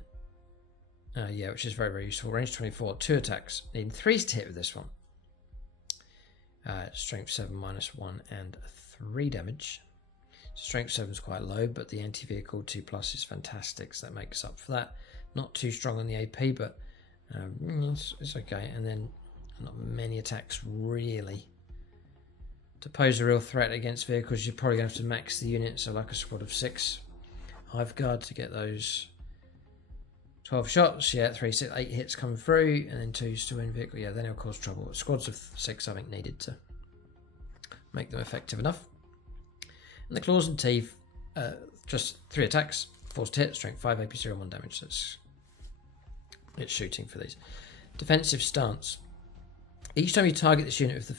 yeah, which is very, very useful. Range 24, 2 attacks. Need 3s to hit with this one. Strength 7, minus 1 and 3 damage. Strength 7 is quite low, but the anti-vehicle 2+ is fantastic, so that makes up for that. Not too strong on the AP, but it's okay. And then not many attacks really. To pose a real threat against vehicles, you're probably going to have to max the unit, so like a squad of 6 Hive Guard to get those 12 shots. Yeah, 3, 6, 8 hits coming through, and then 2s to win vehicle. Yeah, then it'll cause trouble. Squads of 6, I think, needed to make them effective enough. And the Claws and Teeth, just 3 attacks, force to hit, strength 5, AP 0, 1 damage. So it's shooting for these. Defensive stance. Each time you target this unit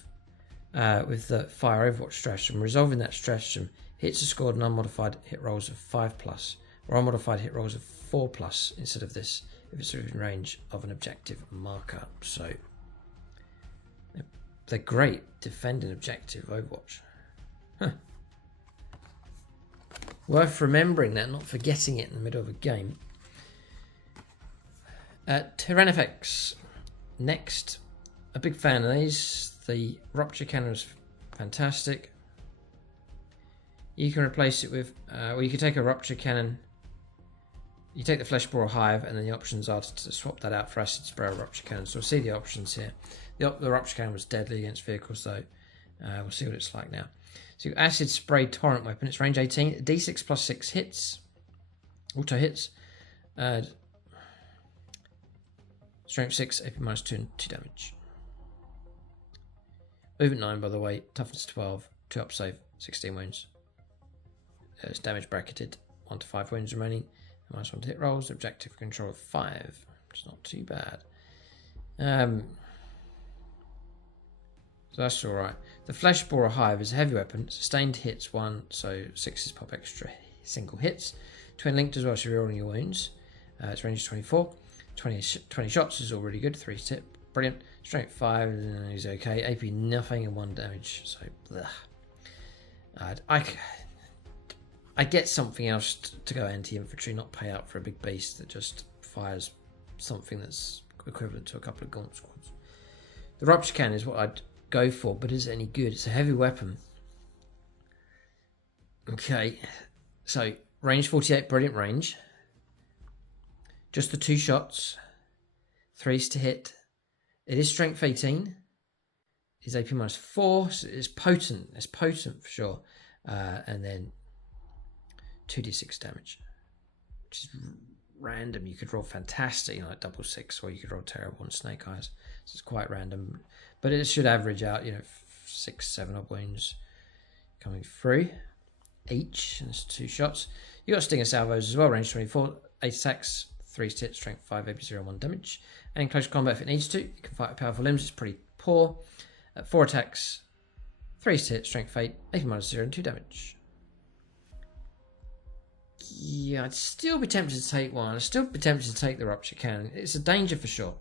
with the fire Overwatch stratagem, resolving that stratagem hits are scored on unmodified hit rolls of 5+, or unmodified hit rolls of 4+ instead of this if it's within range of an objective marker. So they're great defending objective Overwatch. Huh. Worth remembering that, not forgetting it in the middle of a game. Tyranids next. A big fan of these. The rupture cannon is fantastic. You can replace it with, well, you can take a rupture cannon. You take the flesh borer hive, and then the options are to swap that out for acid spray or rupture cannon. So we'll see the options here. The rupture cannon was deadly against vehicles, though. We'll see what it's like now. So acid spray torrent weapon. It's range 18. D6 plus 6 hits. Auto hits. Strength 6, AP minus 2 and 2 damage. Movement 9, by the way. Toughness 12. 2 up save. 16 wounds. It's damage bracketed. 1 to 5 wounds remaining. Minus 1 to hit rolls. Objective control of 5. It's not too bad. So that's alright. The Flesh Borer Hive is a heavy weapon. Sustained hits 1, so 6 is pop extra single hits. Twin linked as well, so you're rolling your wounds. It's range 24. 20 shots is all really good. 3 tip. Brilliant. Strength 5 is okay. AP nothing and 1 damage. So, I get something else to go anti-infantry, not pay out for a big beast that just fires something that's equivalent to a couple of gaunt squads. The Rupture Cannon is what I'd go for, but is it any good? It's a heavy weapon. Okay, so range 48, brilliant range. Just the 2 shots, 3s to hit. It is strength 18. It's AP minus 4, so it's potent. It's potent for sure. And then 2d6 damage, which is random. You could roll fantastic, like double 6, or you could roll terrible on Snake Eyes. So it's quite random, but it should average out, 6, 7 odd wounds coming through each. And it's 2 shots. You got Stinger Salvos as well, range 24, 8 attacks, 3 hits, strength 5, AP 0, 1 damage. And in close combat if it needs to, you can fight with powerful limbs. It's pretty poor. 4 attacks, 3 hits, strength 8, AP minus 0 and 2 damage. Yeah, I'd still be tempted to take one. I'd still be tempted to take the Rupture Cannon. It's a danger for sure.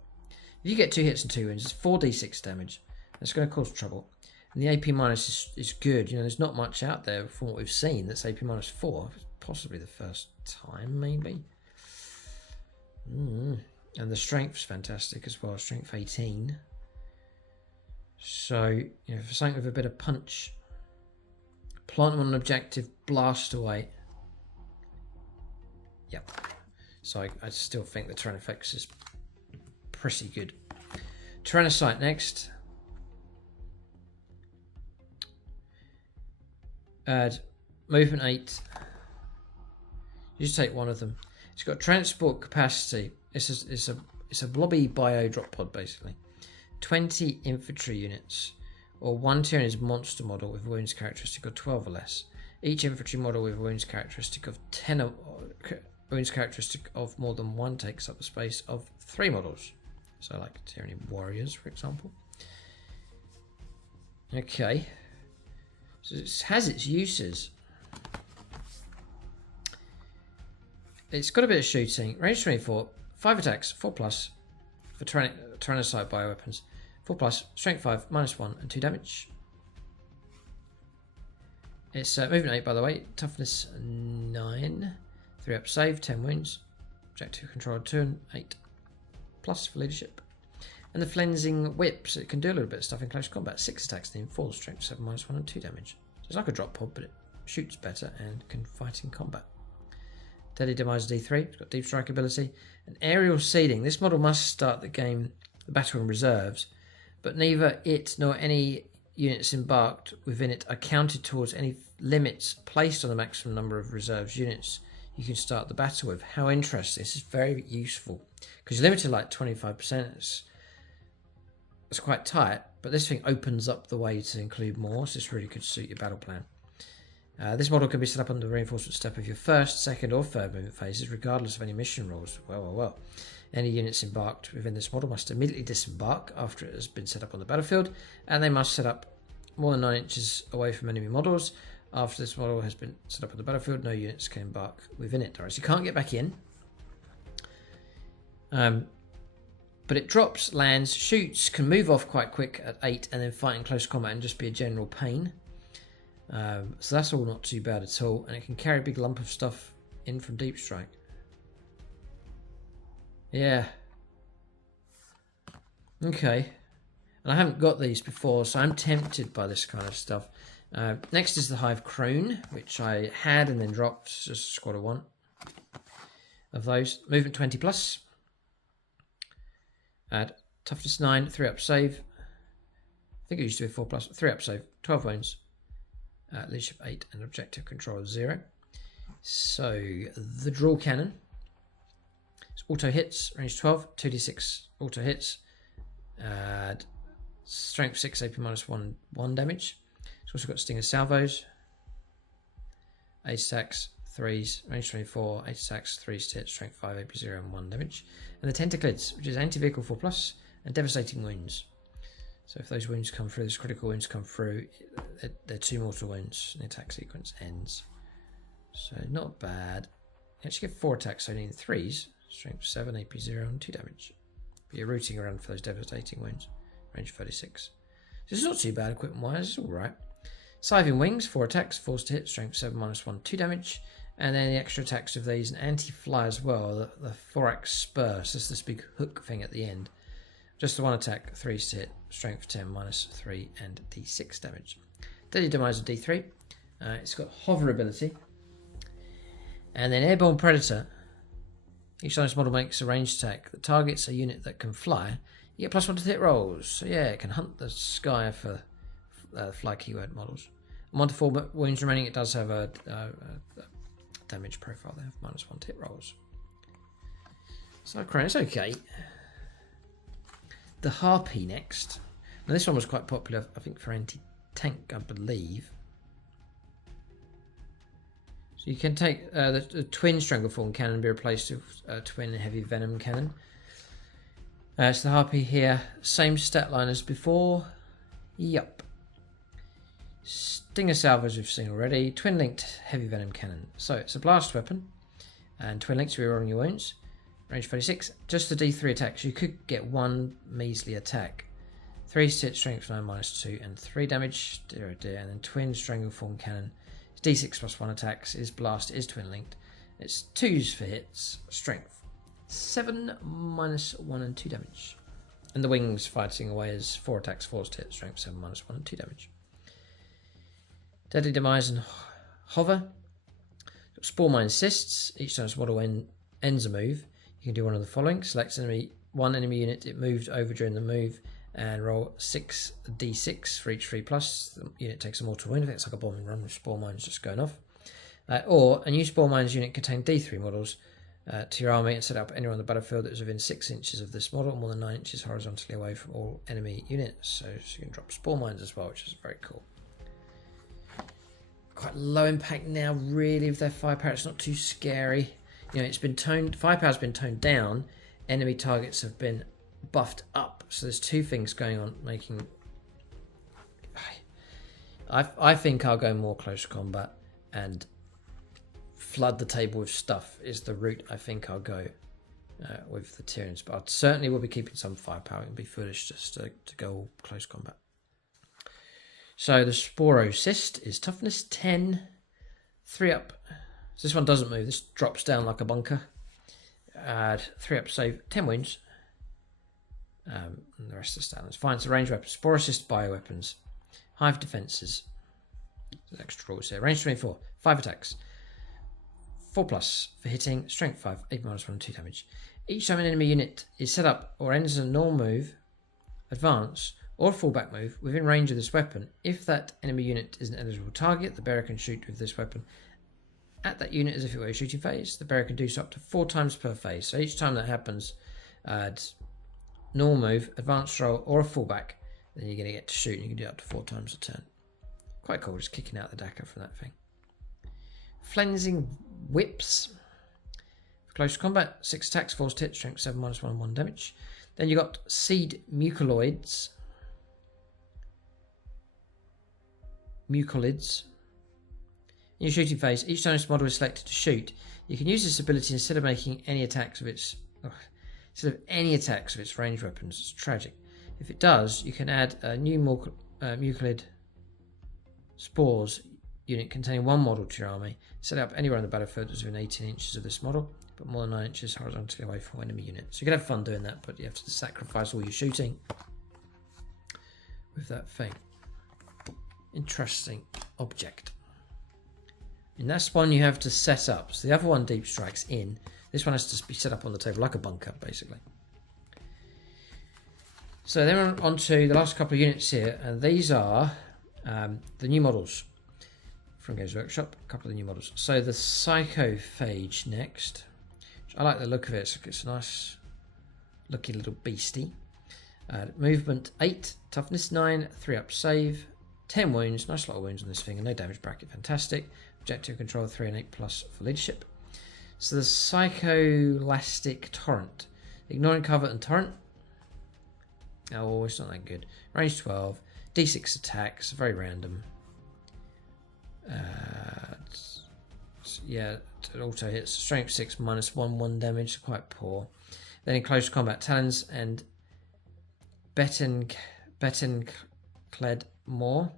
If you get 2 hits and 2 wounds, it's 4d6 damage. That's going to cause trouble. And the AP minus is good. There's not much out there from what we've seen that's AP minus 4. Possibly the first time, maybe. And the strength's fantastic as well. Strength 18. So, for something with a bit of punch, plant them on an objective, blast away. Yep. So I still think the Tyrannifex is pretty good. Tyrannocyte next. Movement 8. You just take one of them. It's got transport capacity. It's a blobby bio drop pod basically. 20 infantry units, or 1 Tyranids monster model with wounds characteristic of 12 or less. Each infantry model with wounds characteristic of 10 or wounds characteristic of more than 1 takes up the space of 3 models. So like Tyranid warriors, for example. Okay. So it has its uses. It's got a bit of shooting. Range 24, 5 attacks, 4+ for Tyrannocyte bioweapons. 4+, strength 5, minus 1 and 2 damage. It's movement 8, by the way. Toughness 9. 3 up save, 10 wounds. Objective control 2 and 8+ for leadership. And the Flensing Whip, so it can do a little bit of stuff in close combat. 6 attacks, then 4, strength 7, minus 1 and 2 damage. So it's like a drop pod, but it shoots better and can fight in combat. Deadly Demise D3, it's got deep strike ability. And aerial seeding. This model must start the battle in reserves, but neither it nor any units embarked within it are counted towards any limits placed on the maximum number of reserves units you can start the battle with. How interesting. This is very useful because you're limited like 25%. It's quite tight, but this thing opens up the way to include more, so this really could suit your battle plan. This model can be set up on the reinforcement step of your first, second or third movement phases regardless of any mission rules. Well. Any units embarked within this model must immediately disembark after it has been set up on the battlefield, and they must set up more than 9 inches away from enemy models. After this model has been set up on the battlefield, no units can embark within it. So you can't get back in. But it drops, lands, shoots, can move off quite quick at 8, and then fight in close combat and just be a general pain. So that's all not too bad at all, and it can carry a big lump of stuff in from deep strike. Yeah. Okay. And I haven't got these before, so I'm tempted by this kind of stuff. Next is the Hive Crone, which I had and then dropped, just a squad of 1 of those. Movement 20 plus. Add toughness 9, 3 up save. I think it used to be 4 plus, 3 up save, 12 wounds. Leadership 8 and objective control 0. So the draw cannon. It's auto hits, range 12, 2d6 auto hits. Add strength 6, AP minus 1 damage. It's also got stinger salvos. 8 attacks, 3s, range 24, 8 attacks, 3s to hit, strength 5, AP 0 and 1 damage. And the Tentaclids, which is anti-vehicle 4 plus and devastating wounds. So if those wounds come through, those critical wounds come through, they're 2 mortal wounds and the attack sequence ends. So not bad. You actually get 4 attacks, so you need 3s, strength 7, AP 0 and 2 damage. But you're rooting around for those devastating wounds. Range 36. This is not too bad equipment wise, it's alright. Scything Wings, 4 attacks, force to hit, strength 7 minus 1, 2 damage. And then the extra attacks of these, and anti-fly as well, the thorax spur, so it's this big hook thing at the end. Just the 1 attack, 3s to hit, strength 10 minus 3 and d6 damage. Deadly Demise of d3. It's got hover ability. And then Airborne Predator. Each time this model makes a ranged attack that targets a unit that can fly, you get +1 to hit rolls. So yeah, it can hunt the sky for fly keyword models. 1 to 4 wounds remaining, it does have a damage profile there, -1 to hit rolls. So it's okay. The Harpy next. Now this one was quite popular, I think, for anti-tank, I believe. So you can take the twin Strangleform cannon and be replaced with a twin heavy venom cannon. So the Harpy here, same stat line as before. Yup. Stinger salvos we've seen already. Twin linked heavy venom cannon. So it's a blast weapon and twin linked to rerolling your wounds. Range 36. Just the D3 attacks. You could get 1 measly attack. 3 hit, strength 9 minus 2 and 3 damage. Dear oh dear. And then twin Strangleform cannon. It's D6 plus 1 attacks. Is blast. Is twin linked. It's 2s for hits. Strength 7 minus 1 and 2 damage. And the wings fighting away is 4 attacks, 4 to hit, strength 7 minus 1 and 2 damage. Deadly Demise and Hover. Spore Mine Cysts. Each time this model ends a move, you can do one of the following. Select one enemy unit it moved over during the move and roll 6d6 for each 3 plus. The unit takes a mortal wound. I think it's like a bombing run with spore mines just going off. Or a new spore mines unit contain D3 models to your army and set up anywhere on the battlefield that is within 6 inches of this model, more than 9 inches horizontally away from all enemy units. So you can drop spore mines as well, which is very cool. Quite low impact now, really, with their firepower. It's not too scary. You know, it's been toned. Firepower's been toned down. Enemy targets have been buffed up. So there's 2 things going on, making. I think I'll go more close combat and flood the table with stuff is the route I think I'll go with the Tyranids. But I certainly will be keeping some firepower. It would be foolish just to go all close combat. So the Sporocyst is toughness 10, 3 up. So this one doesn't move. This drops down like a bunker. Add 3 up, save 10 wounds. And the rest of the stat is fine. It's a range weapon. Sporocyst bioweapons. Hive defenses. There's extra rules here. Range 24, 5 attacks. 4 plus for hitting. Strength 5, 8 minus 1 and 2 damage. Each time an enemy unit is set up or ends a normal move, advance, or fallback move within range of this weapon, if that enemy unit is an eligible target, the bearer can shoot with this weapon at that unit as if it were a shooting phase. The bearer can do so up to 4 times per phase. So each time that happens, normal move, advanced roll, or a fallback, then you're going to get to shoot, and you can do it up to 4 times a turn. Quite cool, just kicking out the Dakka from that thing. Flensing Whips. Close combat, 6 attacks, forced hit, strength 7, -1, 1 damage. Then you got Seed Mucolids. In your shooting phase, each time this model is selected to shoot, you can use this ability instead of making any attacks of its ranged weapons. It's tragic. If it does, you can add a new Mucolid Spores unit containing 1 model to your army. Set up anywhere on the battlefield that's within 18 inches of this model, but more than 9 inches horizontally away from enemy unit. So you can have fun doing that, but you have to sacrifice all your shooting with that thing. Interesting object. And that's one you have to set up. So the other one deep strikes in. This one has to be set up on the table like a bunker, basically. So then we're on to the last couple of units here, and these are the new models from Games Workshop. A couple of the new models. So the Psychophage next. I like the look of it. It's a nice looking little beastie. Movement 8, toughness 9, 3 up save, 10 wounds. Nice lot of wounds on this thing, and no damage bracket. Fantastic. Objective control 3 and 8+ for leadership. So the Psycholastic Torrent. Ignoring cover and torrent. Oh, it's not that good. Range 12. D6 attacks. Very random. Yeah, it also hits. Strength 6 -1, 1 damage. Quite poor. Then in close combat, Talons and Bettenkled More.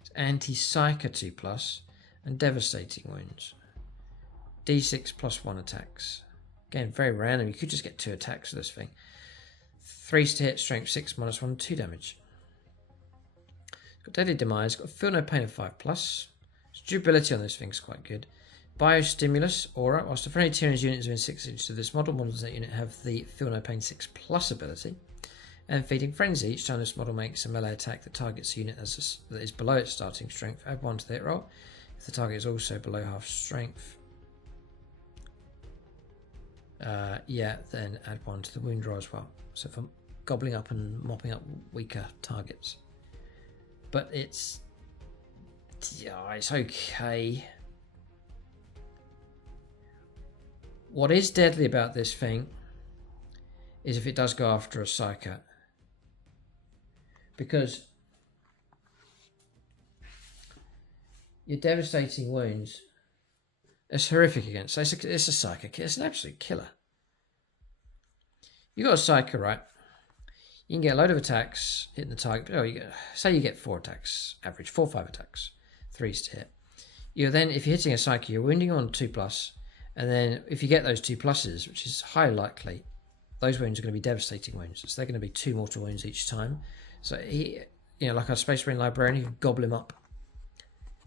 It's Anti-Psycho 2+. And devastating wounds. D6 +1 attacks. Again, very random. You could just get 2 attacks with this thing. 3s to hit, strength 6 -1, 2 damage. It's got deadly demise. Got feel no pain of 5+. Durability on this thing is quite good. Biostimulus aura. Whilst the friendly Tyranids unit is within 6 inches of this model, models in that unit have the feel no pain 6+ ability. And Feeding Frenzy. Each time this model makes a melee attack that targets a unit that is below its starting strength, add 1 to the hit roll. If the target is also below half strength, then add 1 to the wound roll as well. So for gobbling up and mopping up weaker targets. But it's okay. What is deadly about this thing is if it does go after a Psycho. Because your devastating wounds, it's horrific against. It's a Psycho. It's an absolute killer. You got a Psycho, right? You can get a load of attacks hitting the target. Say you get 4 attacks, average 4 or 5 attacks, 3s to hit. If you're hitting a Psycho, you're wounding on 2+, and then if you get those 2+, which is highly likely, those wounds are going to be devastating wounds. So they're going to be 2 mortal wounds each time. So like a Space Marine Librarian, you can gobble him up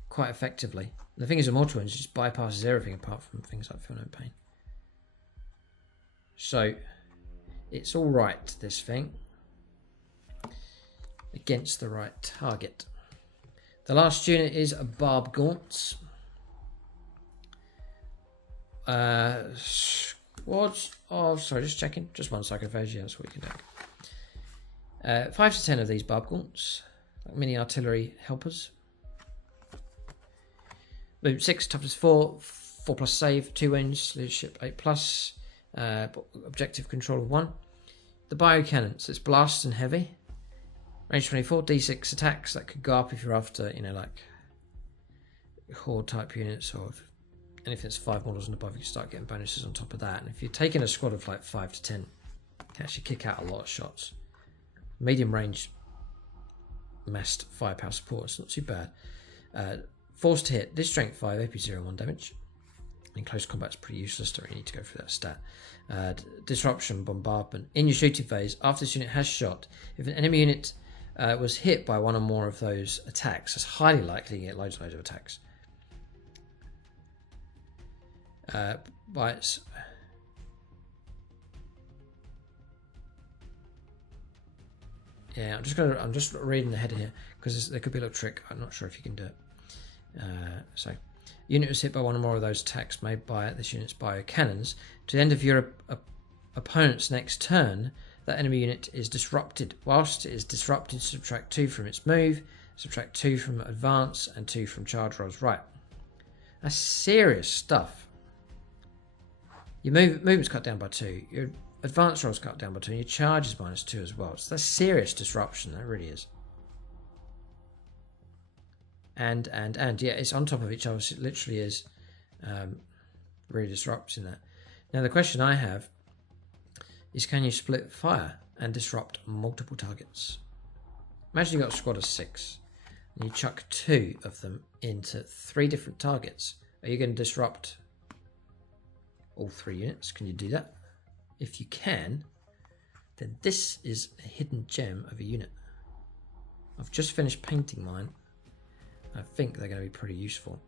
quite effectively. And the thing is, a mortal wounds just bypasses everything apart from things like feel no pain. So it's all right, this thing, against the right target. The last unit is a Barb Gaunts. Just checking. Just 1 Psychophage, yeah, that's what we can take. 5 to 10 of these Barb Gaunts, like mini artillery helpers. Movement 6, toughness 4, 4+ save, 2 wounds, leadership 8+, objective control of 1. The Biocannon, so it's blast and heavy. Range 24, D6 attacks that could go up if you're after, like horde type units, or anything that's 5 models and above, you can start getting bonuses on top of that. And if you're taking a squad of like 5 to 10, you can actually kick out a lot of shots. Medium range massed firepower support, it's not too bad. Force to hit, this strength 5, AP 0, 1 damage. In close combat, it's pretty useless, don't really need to go through that stat. Disruption, bombardment. In your shooting phase, after this unit has shot, if an enemy unit was hit by 1 or more of those attacks, it's highly likely you get loads of attacks. Yeah, I'm just reading the header here because there could be a little trick. I'm not sure if you can do it. So, unit was hit by 1 or more of those attacks made by this unit's biocannons. To the end of your opponent's next turn, that enemy unit is disrupted. Whilst it is disrupted, subtract 2 from its move, subtract 2 from advance, and 2 from charge rolls. Right, that's serious stuff. Your movement's cut down by 2. Your advanced roll's cut down by 2. And your charge is -2 as well. So that's serious disruption. That really is. And yeah, it's on top of each other. So it literally is really disrupting that. Now the question I have is, can you split fire and disrupt multiple targets? Imagine you've got a squad of 6 and you chuck 2 of them into 3 different targets. Are you going to disrupt all 3 units? Can you do that? If you can, then this is a hidden gem of a unit. I've just finished painting mine. I think they're going to be pretty useful.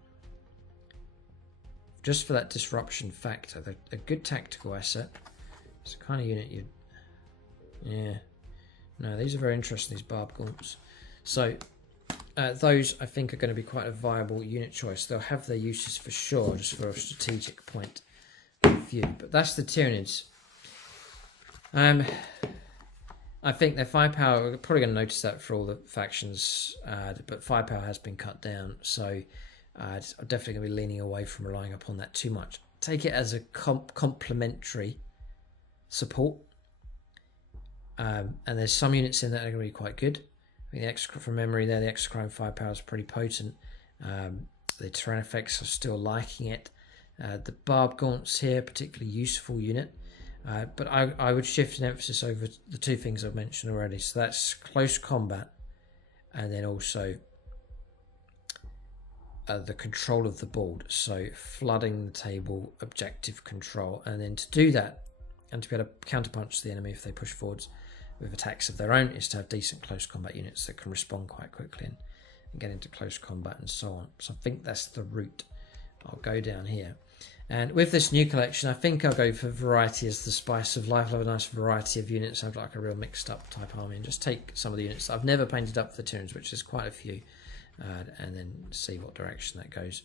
Just for that disruption factor. They're a good tactical asset. It's the kind of unit you'd... Yeah. No, these are very interesting, these barb gaunts. So, those I think are going to be quite a viable unit choice. They'll have their uses for sure, just for a strategic point of view. But that's the Tyranids. I think their firepower, we're probably going to notice that for all the factions, but firepower has been cut down, so I'm definitely going to be leaning away from relying upon that too much. Take it as a complementary support, and there's some units in that are going to be quite good. I think the extra, from memory there, the exocrine firepower is pretty potent. The Tyrannifex are still liking it. The barb gaunts here, particularly useful unit. But I would shift an emphasis over the 2 things I've mentioned already. So that's close combat, and then also the control of the board. So flooding the table, objective control, and then to do that, and to be able to counterpunch the enemy if they push forwards with attacks of their own, is to have decent close combat units that can respond quite quickly and get into close combat and so on. So I think that's the route I'll go down here. And with this new collection, I think I'll go for variety as the spice of life. I'll have a nice variety of units. I'd like a real mixed up type army, and just take some of the units that I've never painted up for the Tyranids, which is quite a few, and then see what direction that goes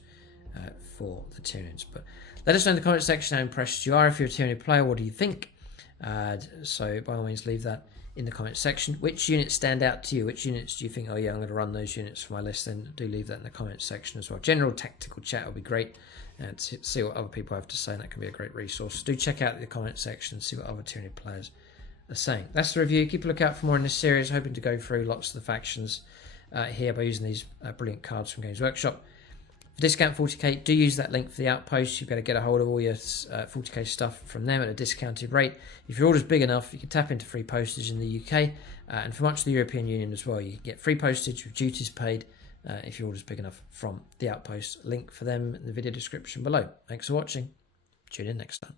for the Tyranids. But let us know in the comment section how impressed you are. If you're a Tyranid player, what do you think? So by all means, leave that in the comment section. Which units stand out to you? Which units do you think, oh yeah, I'm going to run those units for my list? Then do leave that in the comment section as well. General tactical chat will be great, and to see what other people have to say, and that can be a great resource. Do check out the comment section and see what other Tyranid players are saying. That's the review. Keep a lookout for more in this series. Hoping to go through lots of the factions here by using these brilliant cards from Games Workshop. For discount 40k, do use that link for the Outpost. You've got to get a hold of all your 40k stuff from them at a discounted rate. If your order's big enough, you can tap into free postage in the UK, and for much of the European Union as well. You can get free postage with duties paid if your order's big enough from the Outpost. Link for them in the video description below. Thanks for watching. Tune in next time.